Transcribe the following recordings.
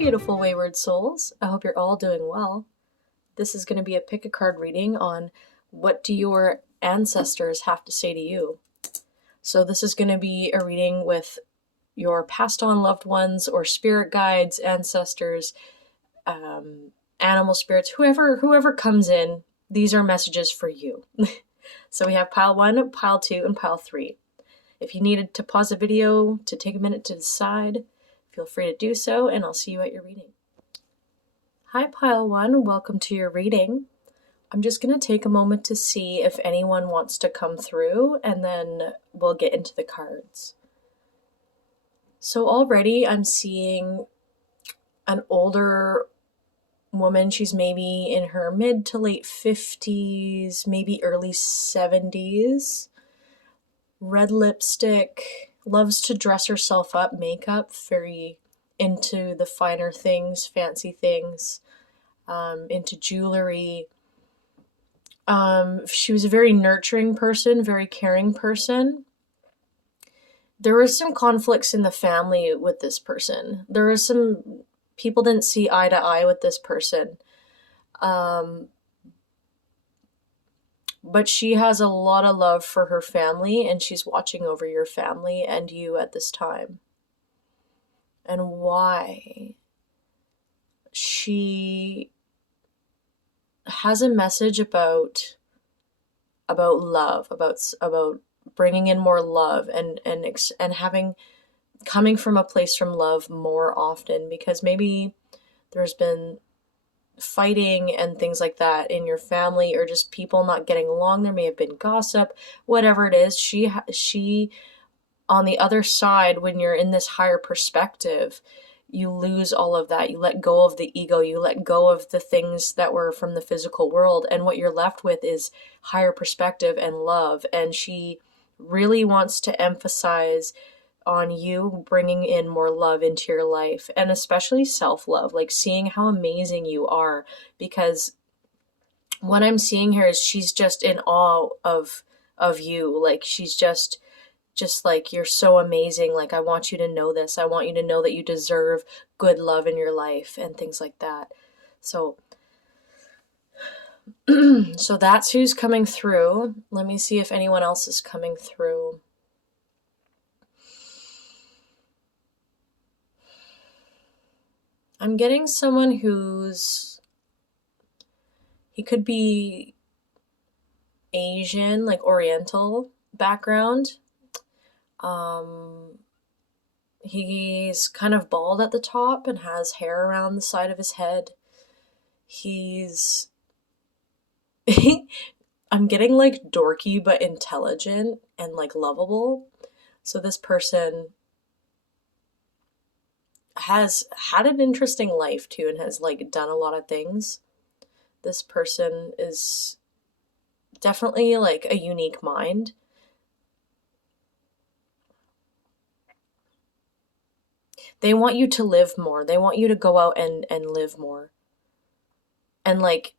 beautiful wayward souls. I hope you're all doing well. This is going to be a pick a card reading on what do your ancestors have to say to you. So this is going to be a reading with your passed on loved ones or spirit guides, ancestors, animal spirits, whoever comes in. These are messages for you. So we have pile 1, pile 2, and pile 3. If you needed to pause the video to take a minute to decide, feel free to do so, and I'll see you at your reading. Hi, pile 1. Welcome to your reading. I'm just going to take a moment to see if anyone wants to come through, and then we'll get into the cards. So already I'm seeing an older woman. She's maybe in her mid to late 50s, maybe early 70s. Red lipstick, loves to dress herself up, makeup, very into the finer things, fancy things, into jewelry. She was a very nurturing person, very caring person. There were some conflicts in the family with this person. There was some people didn't see eye to eye with this person. But she has a lot of love for her family, and she's watching over your family and you at this time. And why? She has a message about love, about bringing in more love and having coming from a place from love more often, because maybe there's been fighting and things like that in your family, or just people not getting along. There may have been gossip, whatever it is. She on the other side, when you're in this higher perspective, you lose all of that. You let go of the ego, you let go of the things that were from the physical world, and what you're left with is higher perspective and love. And she really wants to emphasize on you bringing in more love into your life, and especially self-love, like seeing how amazing you are, because what I'm seeing here is she's just in awe of you. Like she's just like, you're so amazing. Like, I want you to know this. I want you to know that you deserve good love in your life and things like that. So so that's who's coming through. Let me see if anyone else is coming through. I'm getting someone he could be Asian, like Oriental background. He's kind of bald at the top and has hair around the side of his head. I'm getting like dorky but intelligent and like lovable. So this person has had an interesting life too, and has like done a lot of things. This person is definitely like a unique mind. They want you to live more. They want you to go out and live more. And like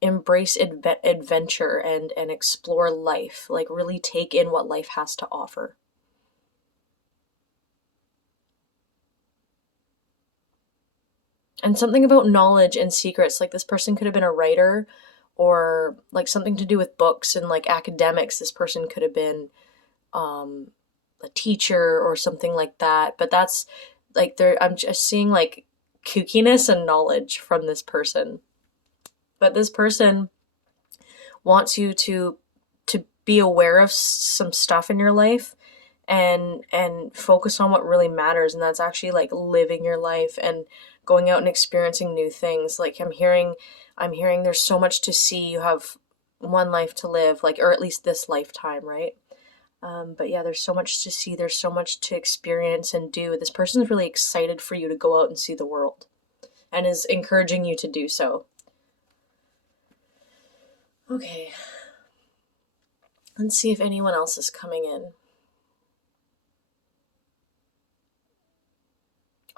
embrace adventure and explore life. Like really take in what life has to offer. And something about knowledge and secrets. Like this person could have been a writer, or like something to do with books and like academics. This person could have been a teacher or something like that. But that's like I'm just seeing like kookiness and knowledge from this person. But this person wants you to be aware of some stuff in your life and focus on what really matters, and that's actually like living your life and going out and experiencing new things. Like I'm hearing there's so much to see. You have one life to live, like, or at least this lifetime, right? But yeah, there's so much to see. There's so much to experience and do. This person's really excited for you to go out and see the world and is encouraging you to do so. Okay. Let's see if anyone else is coming in.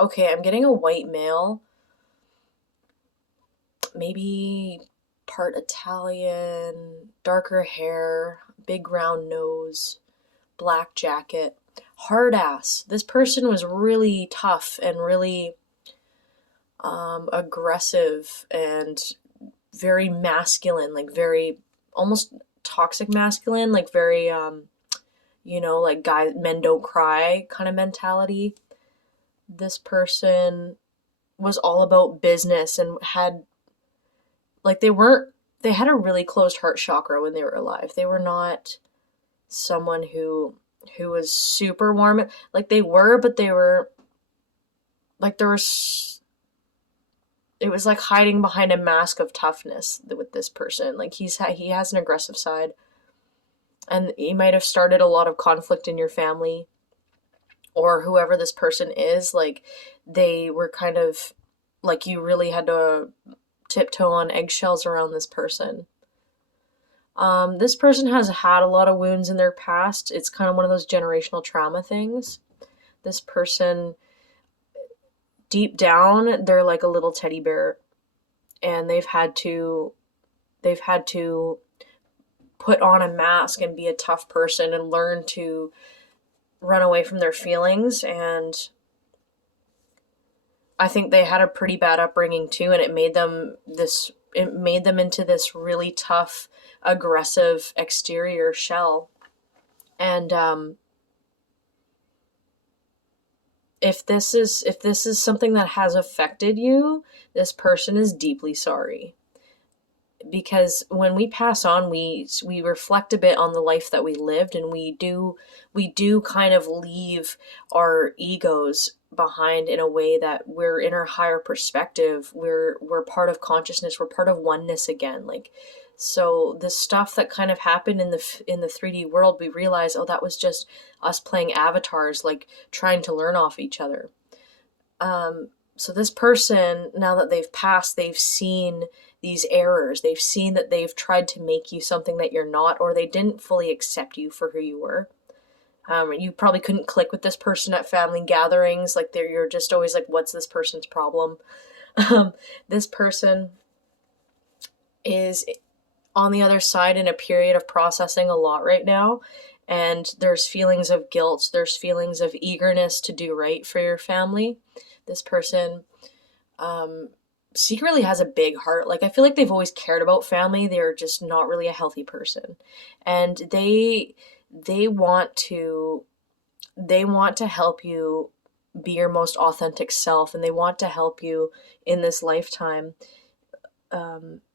Okay, I'm getting a white male. Maybe part Italian, darker hair, big round nose, black jacket, hard ass. This person was really tough and really aggressive and very masculine, like very almost toxic masculine, like very like men don't cry kind of mentality. This person was all about business and had like they had a really closed heart chakra when they were alive. They were not someone who was super warm. Like they were, but they were like it was like hiding behind a mask of toughness with this person. Like he has an aggressive side, and he might have started a lot of conflict in your family, or whoever this person is. Like they were kind of like you really had to tiptoe on eggshells around this person. This person has had a lot of wounds in their past. It's kind of one of those generational trauma things. This person, deep down, they're like a little teddy bear, and they've had to put on a mask and be a tough person and learn to run away from their feelings. And I think they had a pretty bad upbringing too, and it made them into this really tough, aggressive exterior shell. And if this is something that has affected you, this person is deeply sorry. Because when we pass on, we reflect a bit on the life that we lived, and we do kind of leave our egos behind in a way that we're in our higher perspective. We're part of consciousness. We're part of oneness again. Like, so the stuff that kind of happened in the 3D world, we realize, oh, that was just us playing avatars, like trying to learn off each other. So this person, now that they've passed, they've seen these errors. They've seen that they've tried to make you something that you're not, or they didn't fully accept you for who you were. You probably couldn't click with this person at family gatherings. Like you're just always like, what's this person's problem? This person is on the other side in a period of processing a lot right now. And there's feelings of guilt. There's feelings of eagerness to do right for your family. This person secretly has a big heart. Like I feel like they've always cared about family. They're just not really a healthy person. And they want to help you be your most authentic self, and they want to help you in this lifetime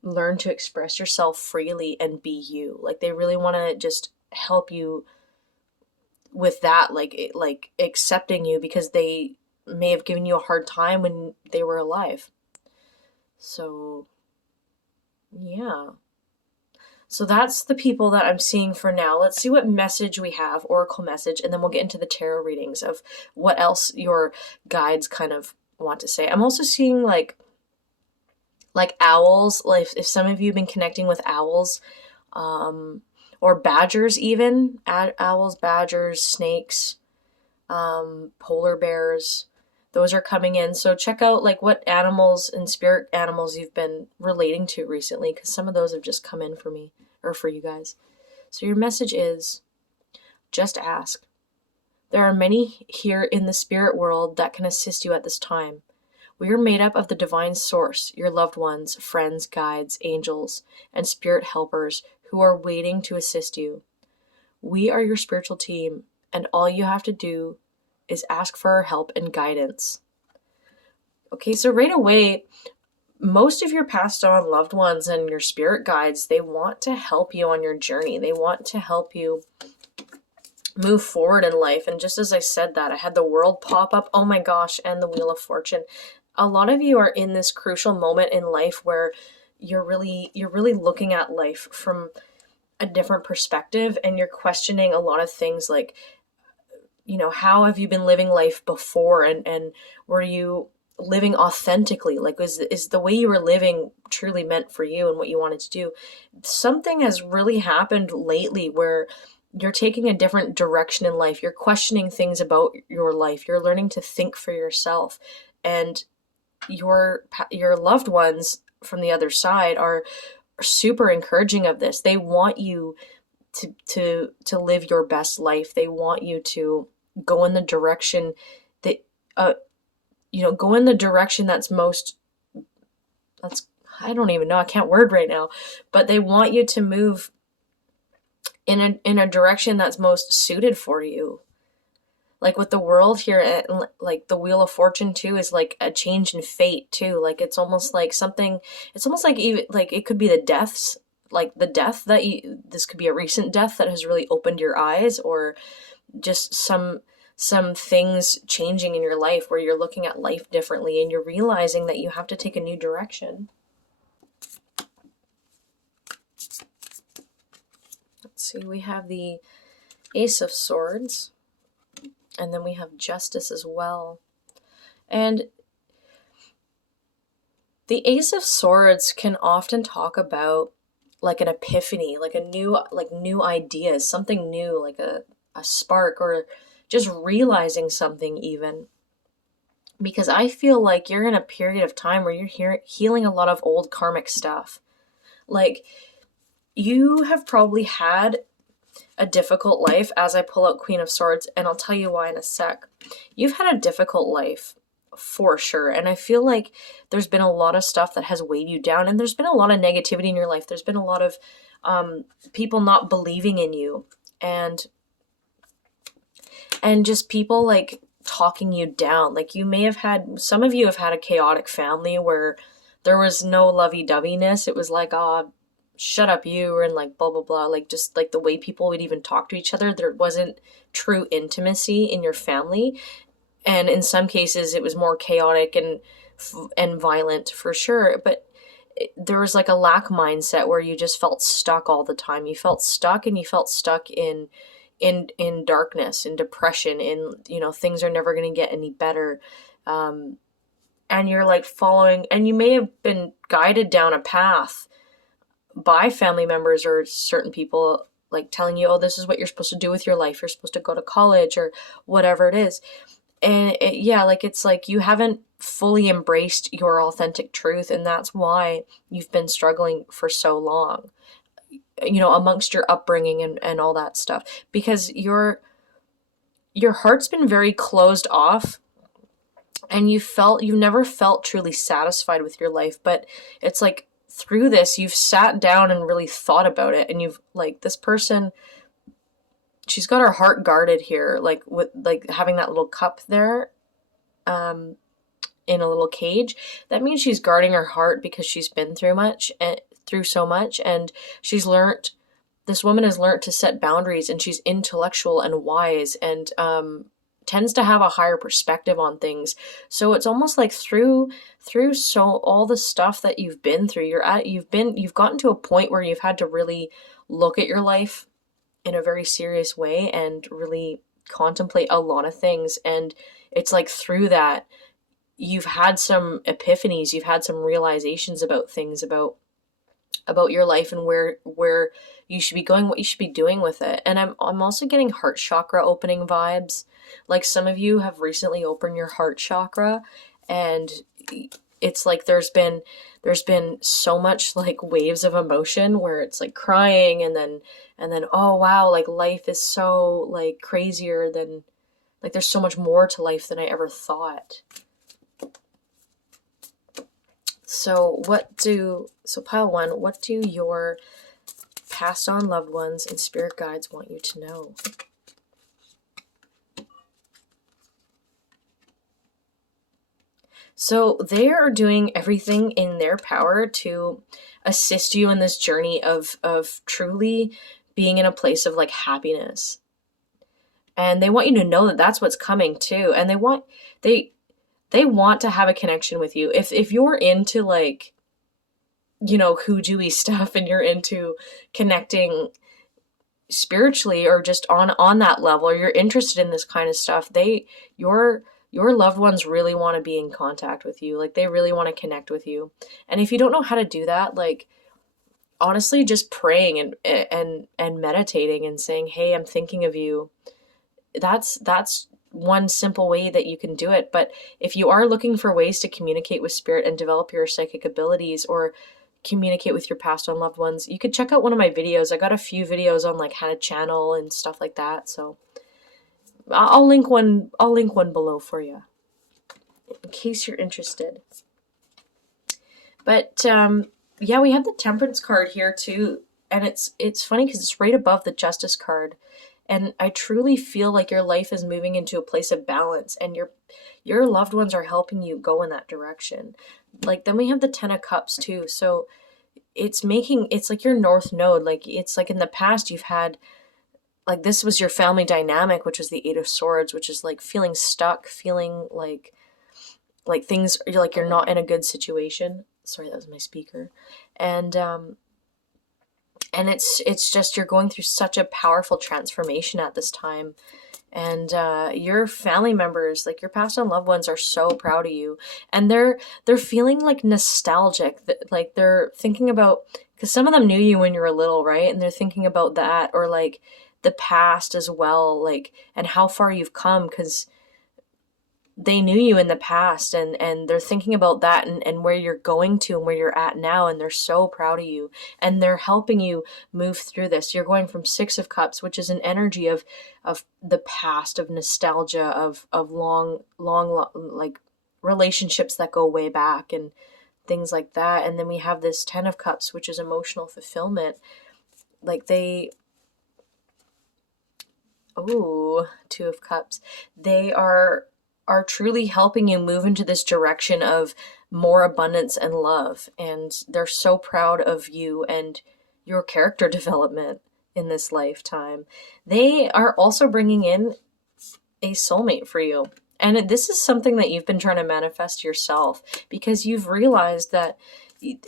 learn to express yourself freely and be you. Like they really want to just help you with that, like accepting you, because they may have given you a hard time when they were alive. So yeah. So that's the people that I'm seeing for now. Let's see what message we have, oracle message, and then we'll get into the tarot readings of what else your guides kind of want to say. I'm also seeing like owls, like if some of you have been connecting with owls, or badgers even, owls, badgers, snakes, polar bears, those are coming in. So check out like what animals and spirit animals you've been relating to recently, because some of those have just come in for me, or for you guys. So your message is, just ask. There are many here in the spirit world that can assist you at this time. We are made up of the divine source, your loved ones, friends, guides, angels, and spirit helpers who are waiting to assist you. We are your spiritual team, and all you have to do is ask for our help and guidance. Okay, so right away, most of your passed on loved ones and your spirit guides, they want to help you on your journey. They want to help you move forward in life. And just as I said that, I had the world pop up, oh my gosh, and the Wheel of Fortune. A lot of you are in this crucial moment in life where you're really looking at life from a different perspective, and you're questioning a lot of things like, how have you been living life before, and were you living authentically? Like, is the way you were living truly meant for you and what you wanted to do? Something has really happened lately where you're taking a different direction in life. You're questioning things about your life. You're learning to think for yourself, and your loved ones from the other side are super encouraging of this. They want you to live your best life. They want you to go in the direction that go in the direction that's most I don't even know, I can't word right now, but they want you to move in a direction that's most suited for you. Like with the world here, like the Wheel of Fortune too is like a change in fate too. Like it's almost like something, it's almost like even like it could be the deaths, like the death that this could be a recent death that has really opened your eyes, or just some things changing in your life where you're looking at life differently and you're realizing that you have to take a new direction. Let's see, we have the Ace of Swords, and then we have Justice as well. And the Ace of Swords can often talk about like an epiphany, like new ideas, something new, like a spark, or just realizing something even. Because I feel like you're in a period of time where you're healing a lot of old karmic stuff. Like, you have probably had a difficult life, as I pull out Queen of Swords, and I'll tell you why in a sec. You've had a difficult life, for sure, and I feel like there's been a lot of stuff that has weighed you down, and there's been a lot of negativity in your life. There's been a lot of people not believing in you, and just people like talking you down. Like, you may have had, some of you have had a chaotic family where there was no lovey-doveyness. It was like, oh, shut up you, and like blah blah blah, like just like the way people would even talk to each other. There wasn't true intimacy in your family, and in some cases it was more chaotic and violent for sure. But there was like a lack mindset where you just felt stuck all the time. You felt stuck, and you felt stuck in darkness, in depression, in, you know, things are never going to get any better. And you're like following, and you may have been guided down a path by family members or certain people, like telling you, oh, this is what you're supposed to do with your life. You're supposed to go to college or whatever it is. And yeah, like it's like you haven't fully embraced your authentic truth. And that's why you've been struggling for so long, you know, amongst your upbringing and all that stuff, because your heart's been very closed off, and you've never felt truly satisfied with your life. But it's like, through this, you've sat down and really thought about it, and you've, like, this person, she's got her heart guarded here, like with like having that little cup there in a little cage. That means she's guarding her heart because she's been through so much, and this woman has learned to set boundaries, and she's intellectual and wise, and tends to have a higher perspective on things. So it's almost like through so all the stuff that you've been through, you've gotten to a point where you've had to really look at your life in a very serious way and really contemplate a lot of things. And it's like through that you've had some epiphanies, you've had some realizations about things, about your life, and where you should be going, what you should be doing with it. And I'm also getting heart chakra opening vibes. Like, some of you have recently opened your heart chakra, and it's like there's been so much like waves of emotion where it's like crying, and then oh wow, like life is so like crazier than, like, there's so much more to life than I ever thought. So pile one, what do your passed on loved ones and spirit guides want you to know? So they are doing everything in their power to assist you in this journey of truly being in a place of like happiness. And they want you to know that that's what's coming too. And they want to have a connection with you. If you're into, like, you know, hoodoo-y stuff, and you're into connecting spiritually, or just on that level, or you're interested in this kind of stuff, your loved ones really want to be in contact with you. Like, they really want to connect with you. And if you don't know how to do that, like, honestly, just praying and meditating and saying, hey, I'm thinking of you. That's one simple way that you can do it. But if you are looking for ways to communicate with spirit and develop your psychic abilities, or communicate with your past on loved ones, you could check out one of my videos. I got a few videos on like how to channel and stuff like that. So I'll link one below for you in case you're interested. But yeah, we have the Temperance card here too, and it's funny because it's right above the Justice card, and I truly feel like your life is moving into a place of balance, and your loved ones are helping you go in that direction. Like then we have the Ten of Cups too, so it's like your North Node. Like it's like in the past you've had, like this was your family dynamic, which is the Eight of Swords, which is like feeling stuck, feeling like things like you're not in a good situation. Sorry, that was my speaker. And it's just you're going through such a powerful transformation at this time. And your family members, like your past and loved ones, are so proud of you, and they're feeling like nostalgic, like they're thinking about, because some of them knew you when you were little, right? And they're thinking about that, or like the past as well, like, and how far you've come, because they knew you in the past, and they're thinking about that, and where you're going to and where you're at now, and they're so proud of you, and they're helping you move through this. You're going from Six of Cups, which is an energy of the past, of nostalgia, of long like relationships that go way back and things like that. And then we have this Ten of Cups, which is emotional fulfillment. Like Two of Cups. They are truly helping you move into this direction of more abundance and love. And they're so proud of you and your character development in this lifetime. They are also bringing in a soulmate for you. And this is something that you've been trying to manifest yourself, because you've realized that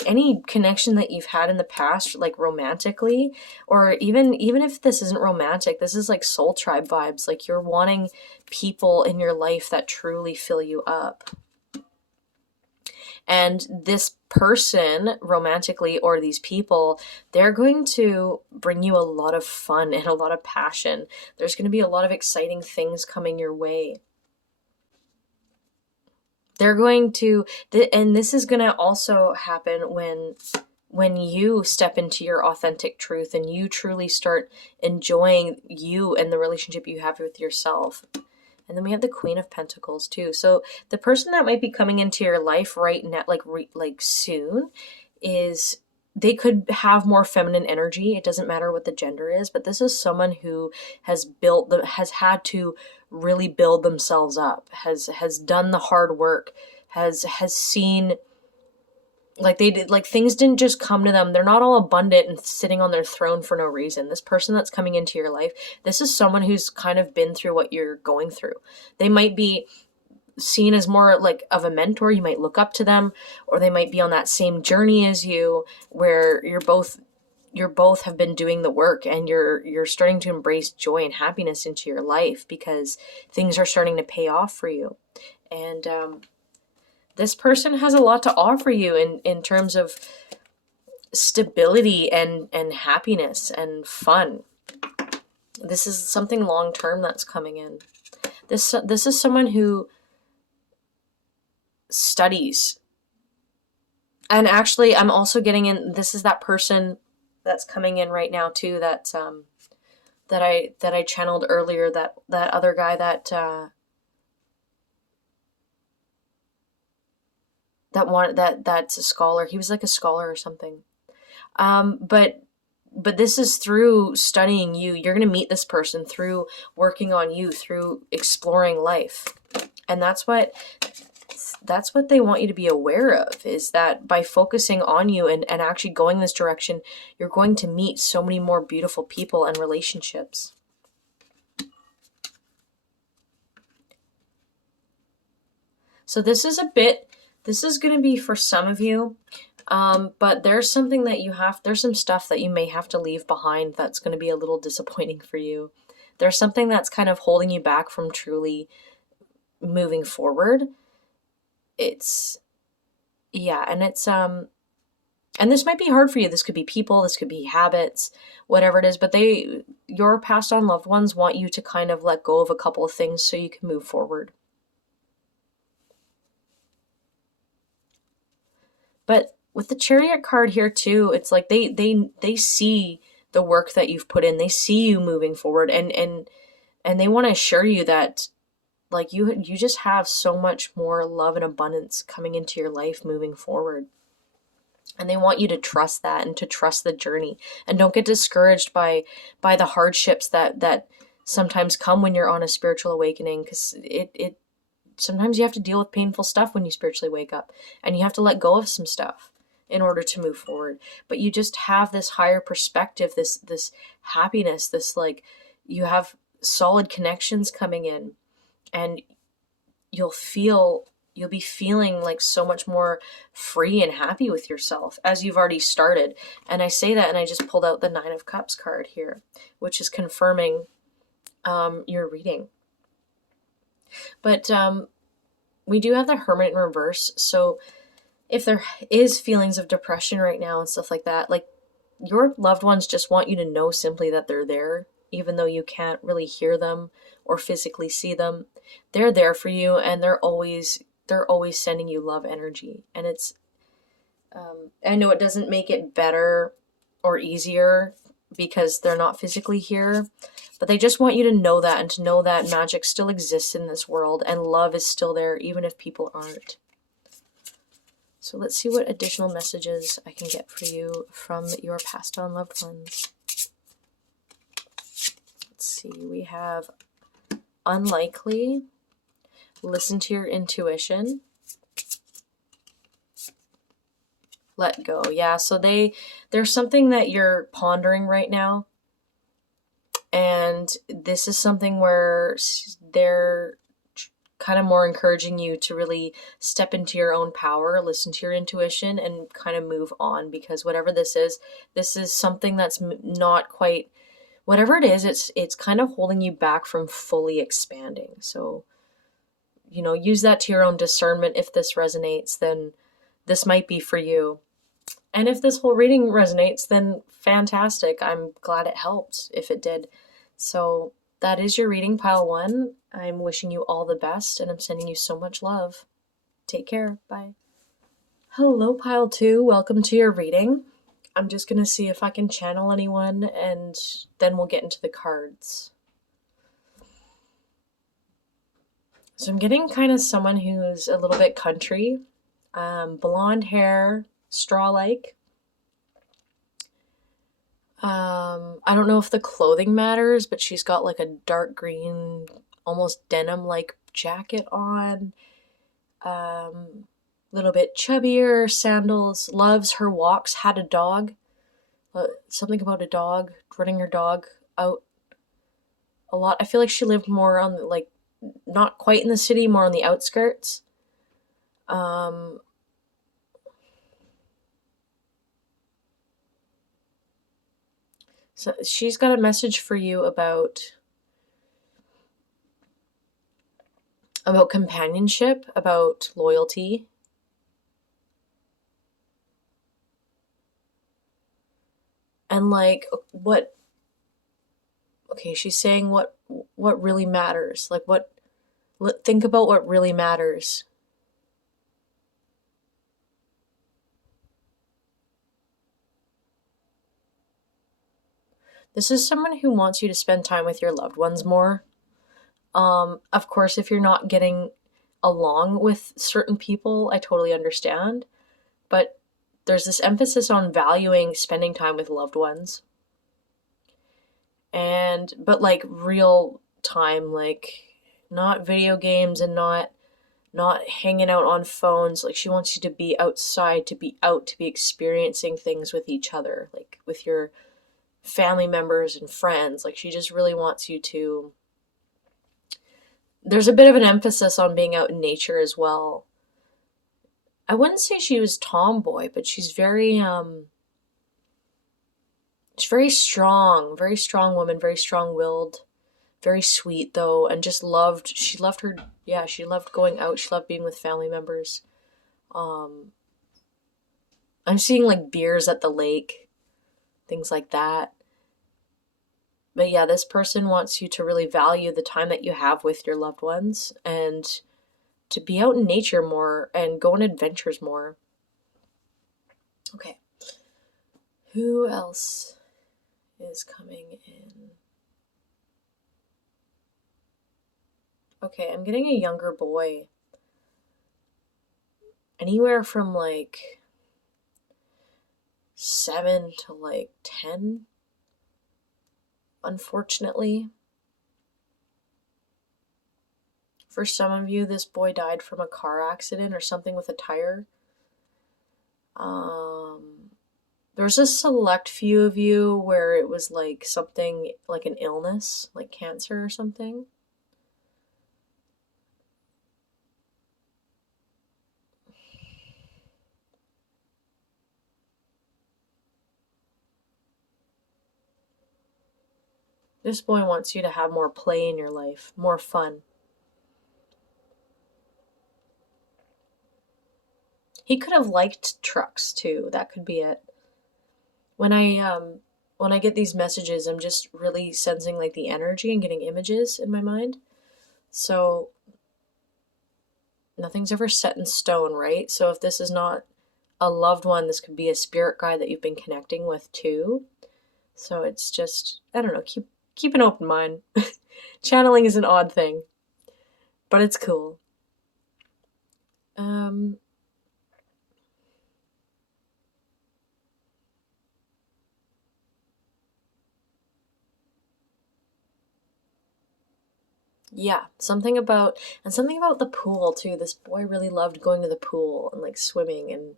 any connection that you've had in the past, like romantically, or even if this isn't romantic, this is like soul tribe vibes. Like you're wanting people in your life that truly fill you up. And this person romantically, or these people, they're going to bring you a lot of fun and a lot of passion. There's going to be a lot of exciting things coming your way. They're going to, and this is going to also happen when you step into your authentic truth and you truly start enjoying you and the relationship you have with yourself. And then we have the Queen of Pentacles too. So the person that might be coming into your life right now, like soon, is, they could have more feminine energy. It doesn't matter what the gender is, but this is someone who has had to really build themselves up, has done the hard work, has seen, like they did, like things didn't just come to them. They're not all abundant and sitting on their throne for no reason. This person that's coming into your life, this is someone who's kind of been through what you're going through. They might be seen as more like of a mentor. You might look up to them, or they might be on that same journey as you, where you're both have been doing the work, and you're starting to embrace joy and happiness into your life because things are starting to pay off for you. And this person has a lot to offer you in terms of stability and happiness and fun. This is something long-term that's coming in. This is someone who studies. And actually, I'm also getting in, this is that person that's coming in right now too, that I channeled earlier, that other guy that's a scholar. He was like a scholar or something. But this is through studying you. You're going to meet this person through working on you, through exploring life. And that's what they want you to be aware of, is that by focusing on you and actually going this direction, you're going to meet so many more beautiful people and relationships. So this is going to be for some of you, but there's something that there's some stuff that you may have to leave behind that's going to be a little disappointing for you. There's something that's kind of holding you back from truly moving forward. And this might be hard for you. This could be people, this could be habits, whatever it is, but your passed on loved ones want you to kind of let go of a couple of things so you can move forward. But with the Chariot card here too, it's like they see the work that you've put in. They see you moving forward, and they want to assure you that, like, you just have so much more love and abundance coming into your life moving forward. And they want you to trust that and to trust the journey. And don't get discouraged by the hardships that sometimes come when you're on a spiritual awakening, because it sometimes you have to deal with painful stuff when you spiritually wake up, and you have to let go of some stuff in order to move forward. But you just have this higher perspective, this happiness, this like you have solid connections coming in, and you'll be feeling like so much more free and happy with yourself as you've already started. And I say that, and I just pulled out the 9 of Cups card here, which is confirming your reading. But we do have the Hermit in reverse. So if there is feelings of depression right now and stuff like that, like your loved ones just want you to know simply that they're there, even though you can't really hear them or physically see them. They're there for you, and they're always sending you love energy. And it's I know it doesn't make it better or easier because they're not physically here, but they just want you to know that, and to know that magic still exists in this world and love is still there even if people aren't. So let's see what additional messages I can get for you from your passed on loved ones. Let's see, we have unlikely, listen to your intuition, let go. Yeah, so there's something that you're pondering right now, and this is something where they're kind of more encouraging you to really step into your own power, listen to your intuition, and kind of move on, because whatever this is something that's not quite, whatever it is, it's kind of holding you back from fully expanding. So, you know, use that to your own discernment. If this resonates, then this might be for you. And if this whole reading resonates, then fantastic. I'm glad it helped if it did. So that is your reading, pile 1. I'm wishing you all the best, and I'm sending you so much love. Take care. Bye. Hello, pile 2. Welcome to your reading. I'm just going to see if I can channel anyone, and then we'll get into the cards. So I'm getting kind of someone who's a little bit country, blonde hair, straw-like. I don't know if the clothing matters, but she's got like a dark green, almost denim-like jacket on. Little bit chubbier, sandals, loves her walks, had a dog. Something about a dog, running her dog out a lot. I feel like she lived more on, like, not quite in the city, more on the outskirts. So she's got a message for you about companionship, about loyalty. And like what, okay, she's saying what really matters. Like think about what really matters. This is someone who wants you to spend time with your loved ones more. Of course, if you're not getting along with certain people, I totally understand. But there's this emphasis on valuing spending time with loved ones. But like real time, like not video games and not hanging out on phones. Like she wants you to be outside, to be out, to be experiencing things with each other, like with your family members and friends. Like she just really wants you to, there's a bit of an emphasis on being out in nature as well. I wouldn't say she was tomboy, but she's very very strong woman, very strong-willed, very sweet though, and just she loved going out, she loved being with family members. I'm seeing like beers at the lake, things like that. But yeah, this person wants you to really value the time that you have with your loved ones, and to be out in nature more and go on adventures more. Okay. Who else is coming in? Okay, I'm getting a younger boy. Anywhere from like 7 to like 10, unfortunately. For some of you, this boy died from a car accident or something with a tire. There's a select few of you where it was like something like an illness, like cancer or something. This boy wants you to have more play in your life, more fun. He could have liked trucks too. That could be it. When I get these messages, I'm just really sensing like the energy and getting images in my mind. So nothing's ever set in stone, right? So if this is not a loved one, this could be a spirit guide that you've been connecting with too. So it's just, I don't know, keep an open mind. Channeling is an odd thing, but it's cool. Yeah, something about the pool too. This boy really loved going to the pool and like swimming and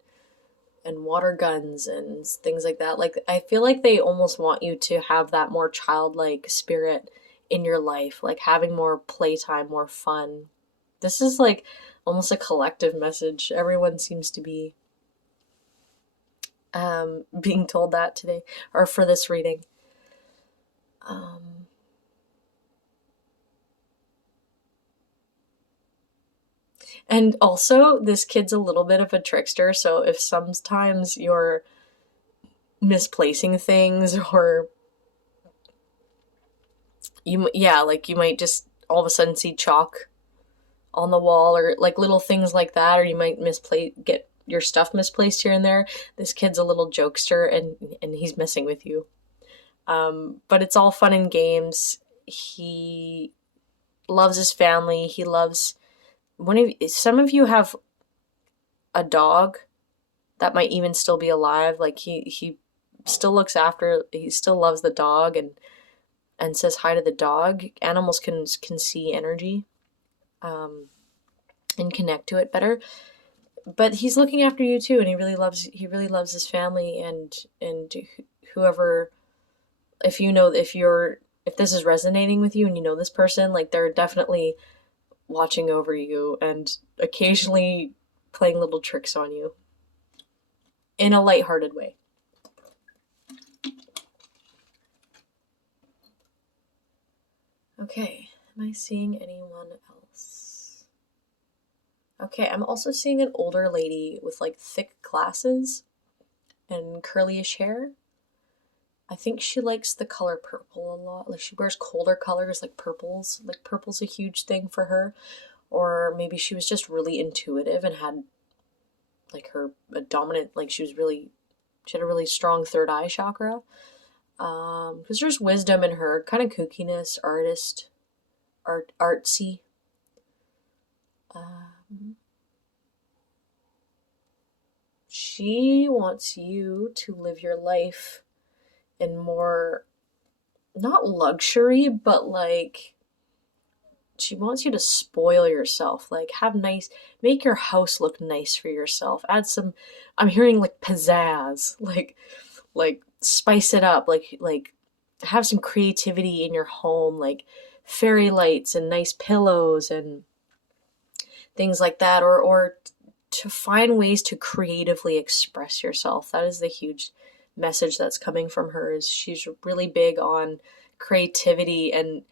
water guns and things like that. Like I feel like they almost want you to have that more childlike spirit in your life, like having more playtime, more fun. This is like almost a collective message. Everyone seems to be being told that today or for this reading. And also, this kid's a little bit of a trickster, so if sometimes you're misplacing things or like you might just all of a sudden see chalk on the wall or like little things like that, or you might get your stuff misplaced here and there. This kid's a little jokester and he's messing with you. But it's all fun and games. He loves his family. He loves some of you have a dog that might even still be alive. Like he still looks after, he still loves the dog and says hi to the dog. Animals can see energy and connect to it better. But he's looking after you too, and he really loves his family and whoever. If this is resonating with you and you know this person, like they're definitely watching over you and occasionally playing little tricks on you in a lighthearted way. Okay, am I seeing anyone else? Okay, I'm also seeing an older lady with like thick glasses and curlyish hair. I think she likes the color purple a lot. Like she wears colder colors like purples. Like purple's a huge thing for her. Or maybe she was just really intuitive and had like a dominant, like she had a really strong third eye chakra. Because there's wisdom in her, kind of kookiness, artsy. She wants you to live your life in more, not luxury, but like she wants you to spoil yourself, like make your house look nice for yourself. Add some, I'm hearing like pizzazz, like spice it up, like have some creativity in your home, like fairy lights and nice pillows and things like that, or to find ways to creatively express yourself. That is the huge message that's coming from her. Is she's really big on creativity and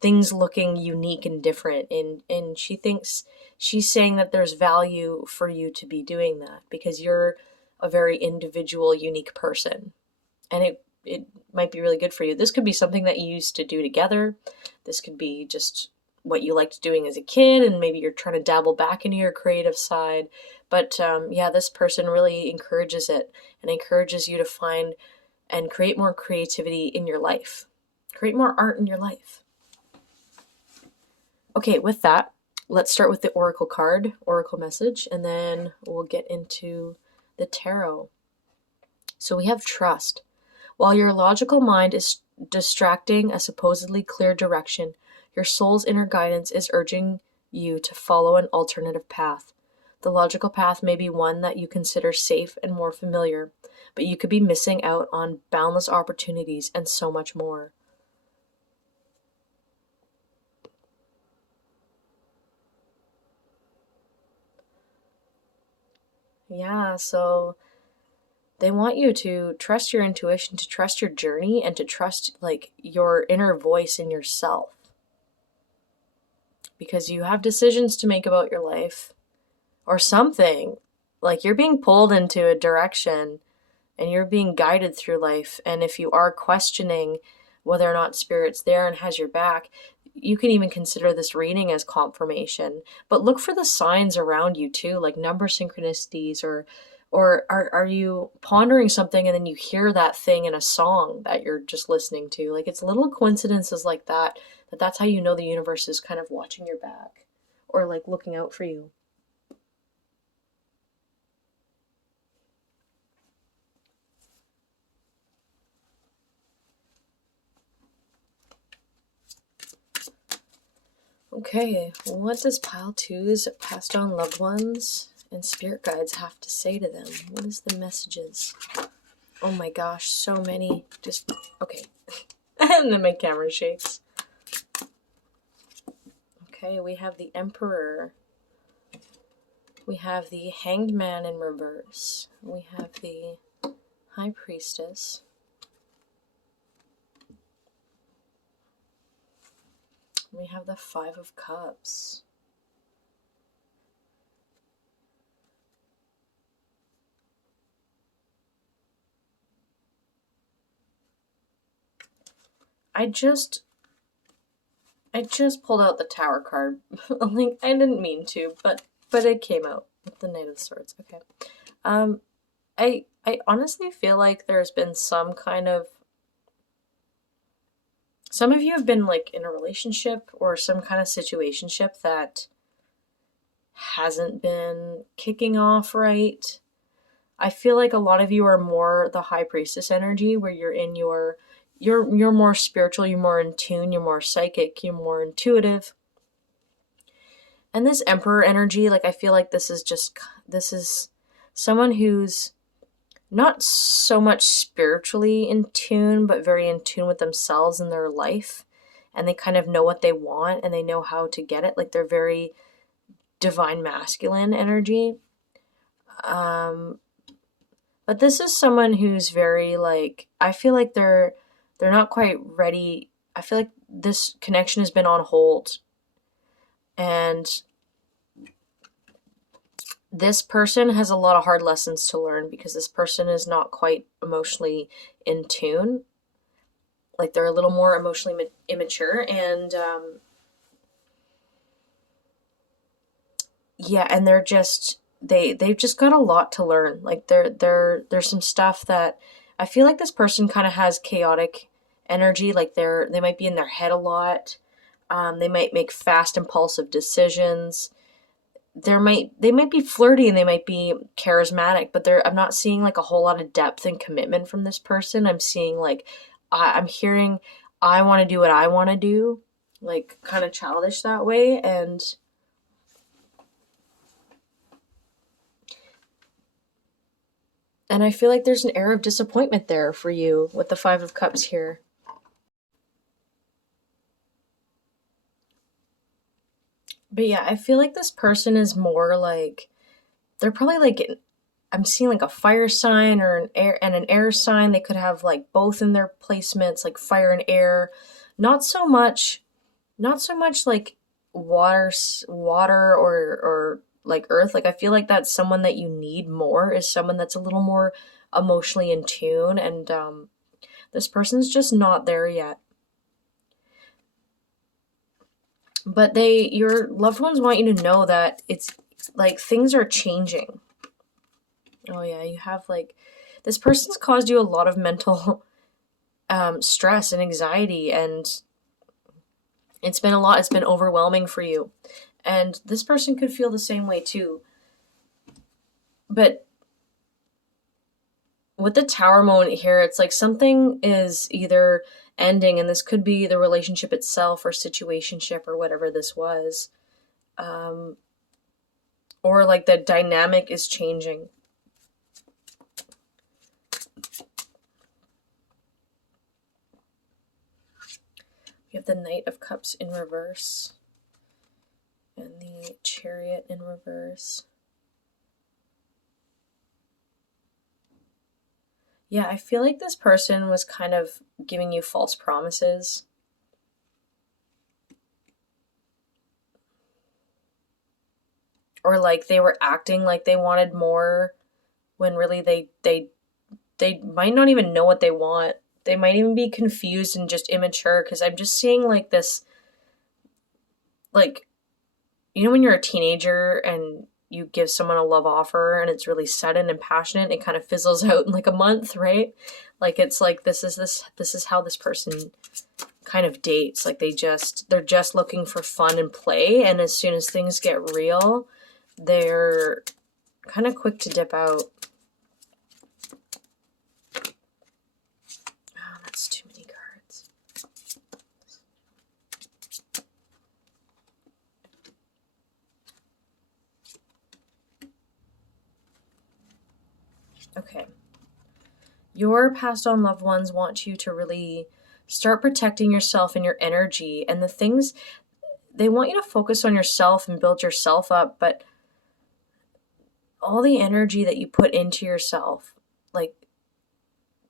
things looking unique and different, and she's saying that there's value for you to be doing that because you're a very individual, unique person, and it might be really good for you. This could be something that you used to do together. This could be just what you liked doing as a kid, and maybe you're trying to dabble back into your creative side. But this person really encourages it and encourages you to find and create more creativity in your life. Create more art in your life. Okay, with that, let's start with the oracle card, oracle message, and then we'll get into the tarot. So we have trust. While your logical mind is distracting a supposedly clear direction, your soul's inner guidance is urging you to follow an alternative path. The logical path may be one that you consider safe and more familiar, but you could be missing out on boundless opportunities and so much more. Yeah, so they want you to trust your intuition, to trust your journey, and to trust like your inner voice in yourself. Because you have decisions to make about your life or something. Like you're being pulled into a direction and you're being guided through life. And if you are questioning whether or not spirit's there and has your back, you can even consider this reading as confirmation. But look for the signs around you too, like number synchronicities, or are you pondering something and then you hear that thing in a song that you're just listening to? Like it's little coincidences like that, that's how you know the universe is kind of watching your back or like looking out for you. Okay, what does pile two's passed on loved ones and spirit guides have to say to them? What is the messages? Oh my gosh, so many. Just, okay. And then my camera shakes. Okay, we have the Emperor. We have the Hanged Man in reverse. We have the High Priestess. We have the Five of Cups. I just pulled out the Tower card. Like I didn't mean to, but it came out with the Knight of Swords. Okay. I honestly feel like there's been some of you have been like in a relationship or some kind of situationship that hasn't been kicking off right. I feel like a lot of you are more the High Priestess energy, where you're in you're more spiritual, you're more in tune, you're more psychic, you're more intuitive. And this Emperor energy, like I feel like this is someone who's not so much spiritually in tune, but very in tune with themselves and their life. And they kind of know what they want and they know how to get it. Like they're very divine masculine energy. But this is someone who's very like, I feel like they're not quite ready. I feel like this connection has been on hold. And this person has a lot of hard lessons to learn because this person is not quite emotionally in tune. Like they're a little more emotionally immature, and yeah, and they're just they've just got a lot to learn. Like there's some stuff that I feel like this person kind of has chaotic energy. Like they might be in their head a lot. They might make fast, impulsive decisions. They might be flirty and they might be charismatic, but I'm not seeing like a whole lot of depth and commitment from this person. I'm seeing like I'm hearing I want to do what I want to do, like kind of childish that way, and I feel like there's an air of disappointment there for you with the Five of Cups here. But yeah, I feel like this person is more like they're probably like I'm seeing like a fire sign or an air sign. They could have like both in their placements, like fire and air. Not so much like water or like earth. Like I feel like that's someone that you need more, is someone that's a little more emotionally in tune, and this person's just not there yet. But your loved ones want you to know that it's like things are changing. Oh yeah, you have like this person's caused you a lot of mental stress and anxiety, and it's been a lot. It's been overwhelming for you, and this person could feel the same way too. But with the Tower moment here, it's like something is either ending, and this could be the relationship itself or situationship or whatever this was. Or like the dynamic is changing. We have the Knight of Cups in reverse and the Chariot in reverse. Yeah, I feel like this person was kind of giving you false promises. Or like they were acting like they wanted more when really they might not even know what they want. They might even be confused and just immature, because I'm just seeing like this, like, you know, when you're a teenager and you give someone a love offer and it's really sudden and passionate, it kind of fizzles out in like a month, right? Like it's like this is how this person kind of dates. Like they're just looking for fun and play, and as soon as things get real, they're kind of quick to dip out. Oh, that's too many cards. Okay. Your passed on loved ones want you to really start protecting yourself and your energy and the things. They want you to focus on yourself and build yourself up, but all the energy that you put into yourself, like,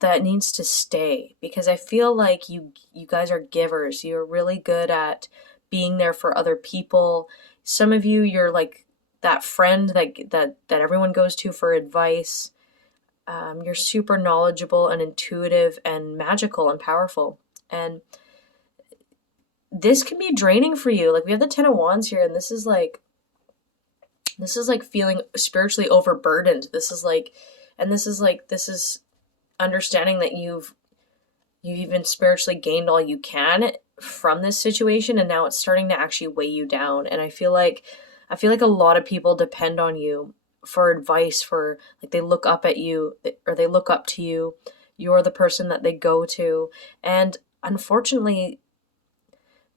that needs to stay, because I feel like you guys are givers. You're really good at being there for other people. Some of you, you're like that friend that everyone goes to for advice. You're super knowledgeable and intuitive and magical and powerful. And this can be draining for you. Like we have the Ten of Wands here, and this is like feeling spiritually overburdened. This is understanding that you've even spiritually gained all you can from this situation, and now it's starting to actually weigh you down. And I feel like a lot of people depend on you for advice, for like they look up at you, or they look up to you. You're the person that they go to. And unfortunately,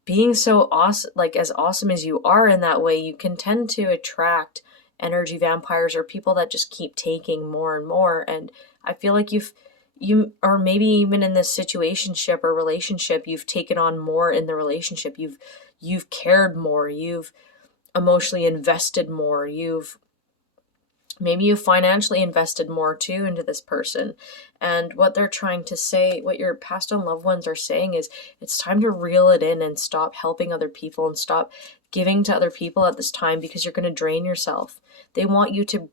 being so awesome, like as awesome as you are in that way, you can tend to attract energy vampires or people that just keep taking more and more. And I feel like or maybe even in this situationship or relationship, you've taken on more in the relationship. You've cared more. You've emotionally invested more. Maybe you financially invested more too into this person. And what they're trying to say, what your passed on loved ones are saying, is it's time to reel it in and stop helping other people and stop giving to other people at this time, because you're going to drain yourself. They want you to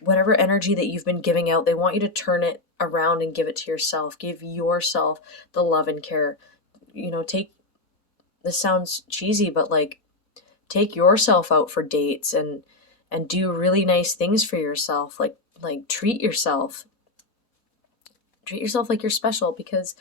whatever energy that you've been giving out, they want you to turn it around and give it to yourself. Give yourself the love and care. You know, this sounds cheesy, but like, take yourself out for dates and do really nice things for yourself. Like treat yourself like you're special, because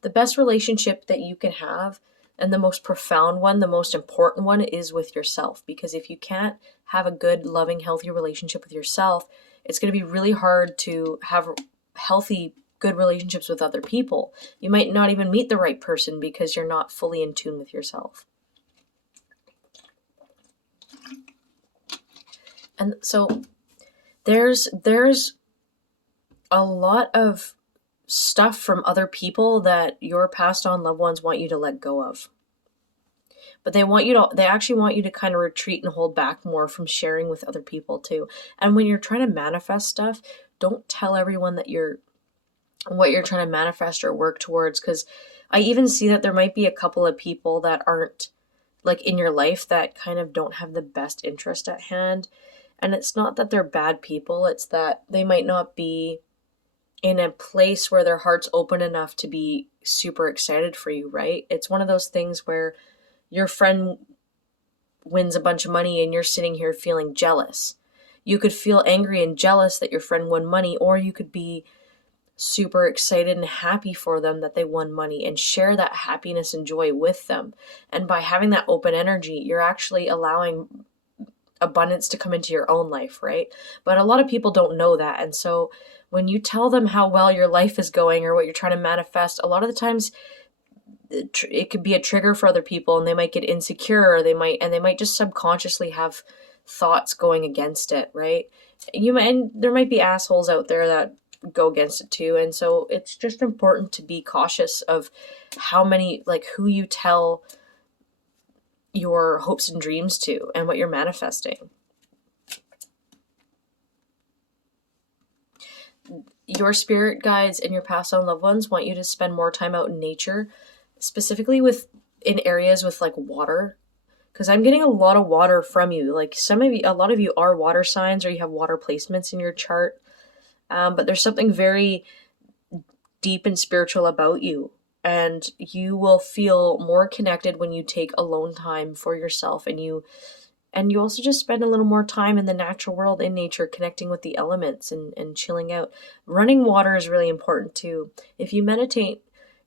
the best relationship that you can have, and the most profound one, the most important one, is with yourself. Because if you can't have a good, loving, healthy relationship with yourself, it's going to be really hard to have healthy, good relationships with other people. You might not even meet the right person because you're not fully in tune with yourself. And so there's a lot of stuff from other people that your passed on loved ones want you to let go of. But they actually want you to kind of retreat and hold back more from sharing with other people too. And when you're trying to manifest stuff, don't tell everyone what you're trying to manifest or work towards, because I even see that there might be a couple of people that aren't like in your life that kind of don't have the best interest at hand. And it's not that they're bad people, it's that they might not be in a place where their heart's open enough to be super excited for you, right? It's one of those things where your friend wins a bunch of money and you're sitting here feeling jealous. You could feel angry and jealous that your friend won money, or you could be super excited and happy for them that they won money and share that happiness and joy with them. And by having that open energy, you're actually allowing abundance to come into your own life, right? But a lot of people don't know that. And so when you tell them how well your life is going or what you're trying to manifest, a lot of the times it could be a trigger for other people, and they might get insecure, or they might just subconsciously have thoughts going against it, right? And there might be assholes out there that go against it too. And so it's just important to be cautious of who you tell your hopes and dreams to and what you're manifesting. Your spirit guides and your passed on loved ones want you to spend more time out in nature, specifically in areas with like water, because I'm getting a lot of water from you. Like a lot of you are water signs, or you have water placements in your chart. But there's something very deep and spiritual about you, and you will feel more connected when you take alone time for yourself, and you also just spend a little more time in the natural world, in nature, connecting with the elements and chilling out. Running water is really important too. If you meditate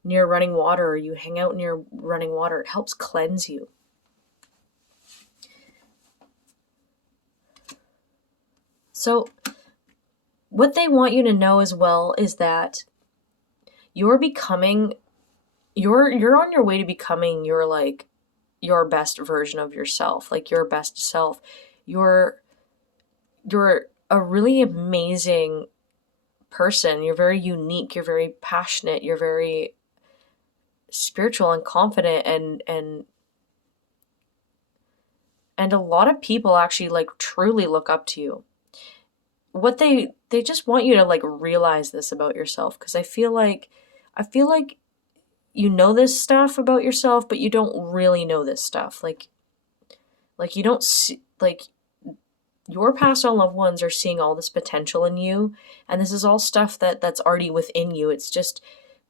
near running water, or you hang out near running water, it helps cleanse you. So what they want you to know as well is that you're on your way to becoming your best version of yourself, like your best self. You're a really amazing person. You're very unique. You're very passionate. You're very spiritual and confident, and a lot of people actually like truly look up to you. What they just want you to like realize this about yourself, because I feel like you know this stuff about yourself, but you don't really know this stuff. Like you don't see, like, your past on loved ones are seeing all this potential in you, and this is all stuff that's already within you. It's just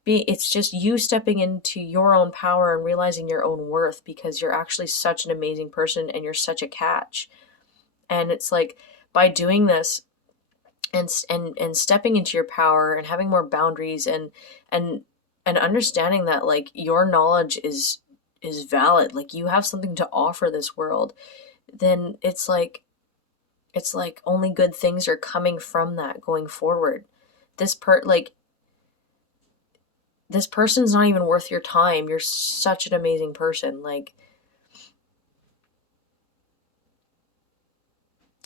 you stepping into your own power and realizing your own worth, because you're actually such an amazing person and you're such a catch. And it's like, by doing this and stepping into your power and having more boundaries and understanding that like your knowledge is valid, like you have something to offer this world, then it's like only good things are coming from that going forward. This person's not even worth your time. You're such an amazing person. Like,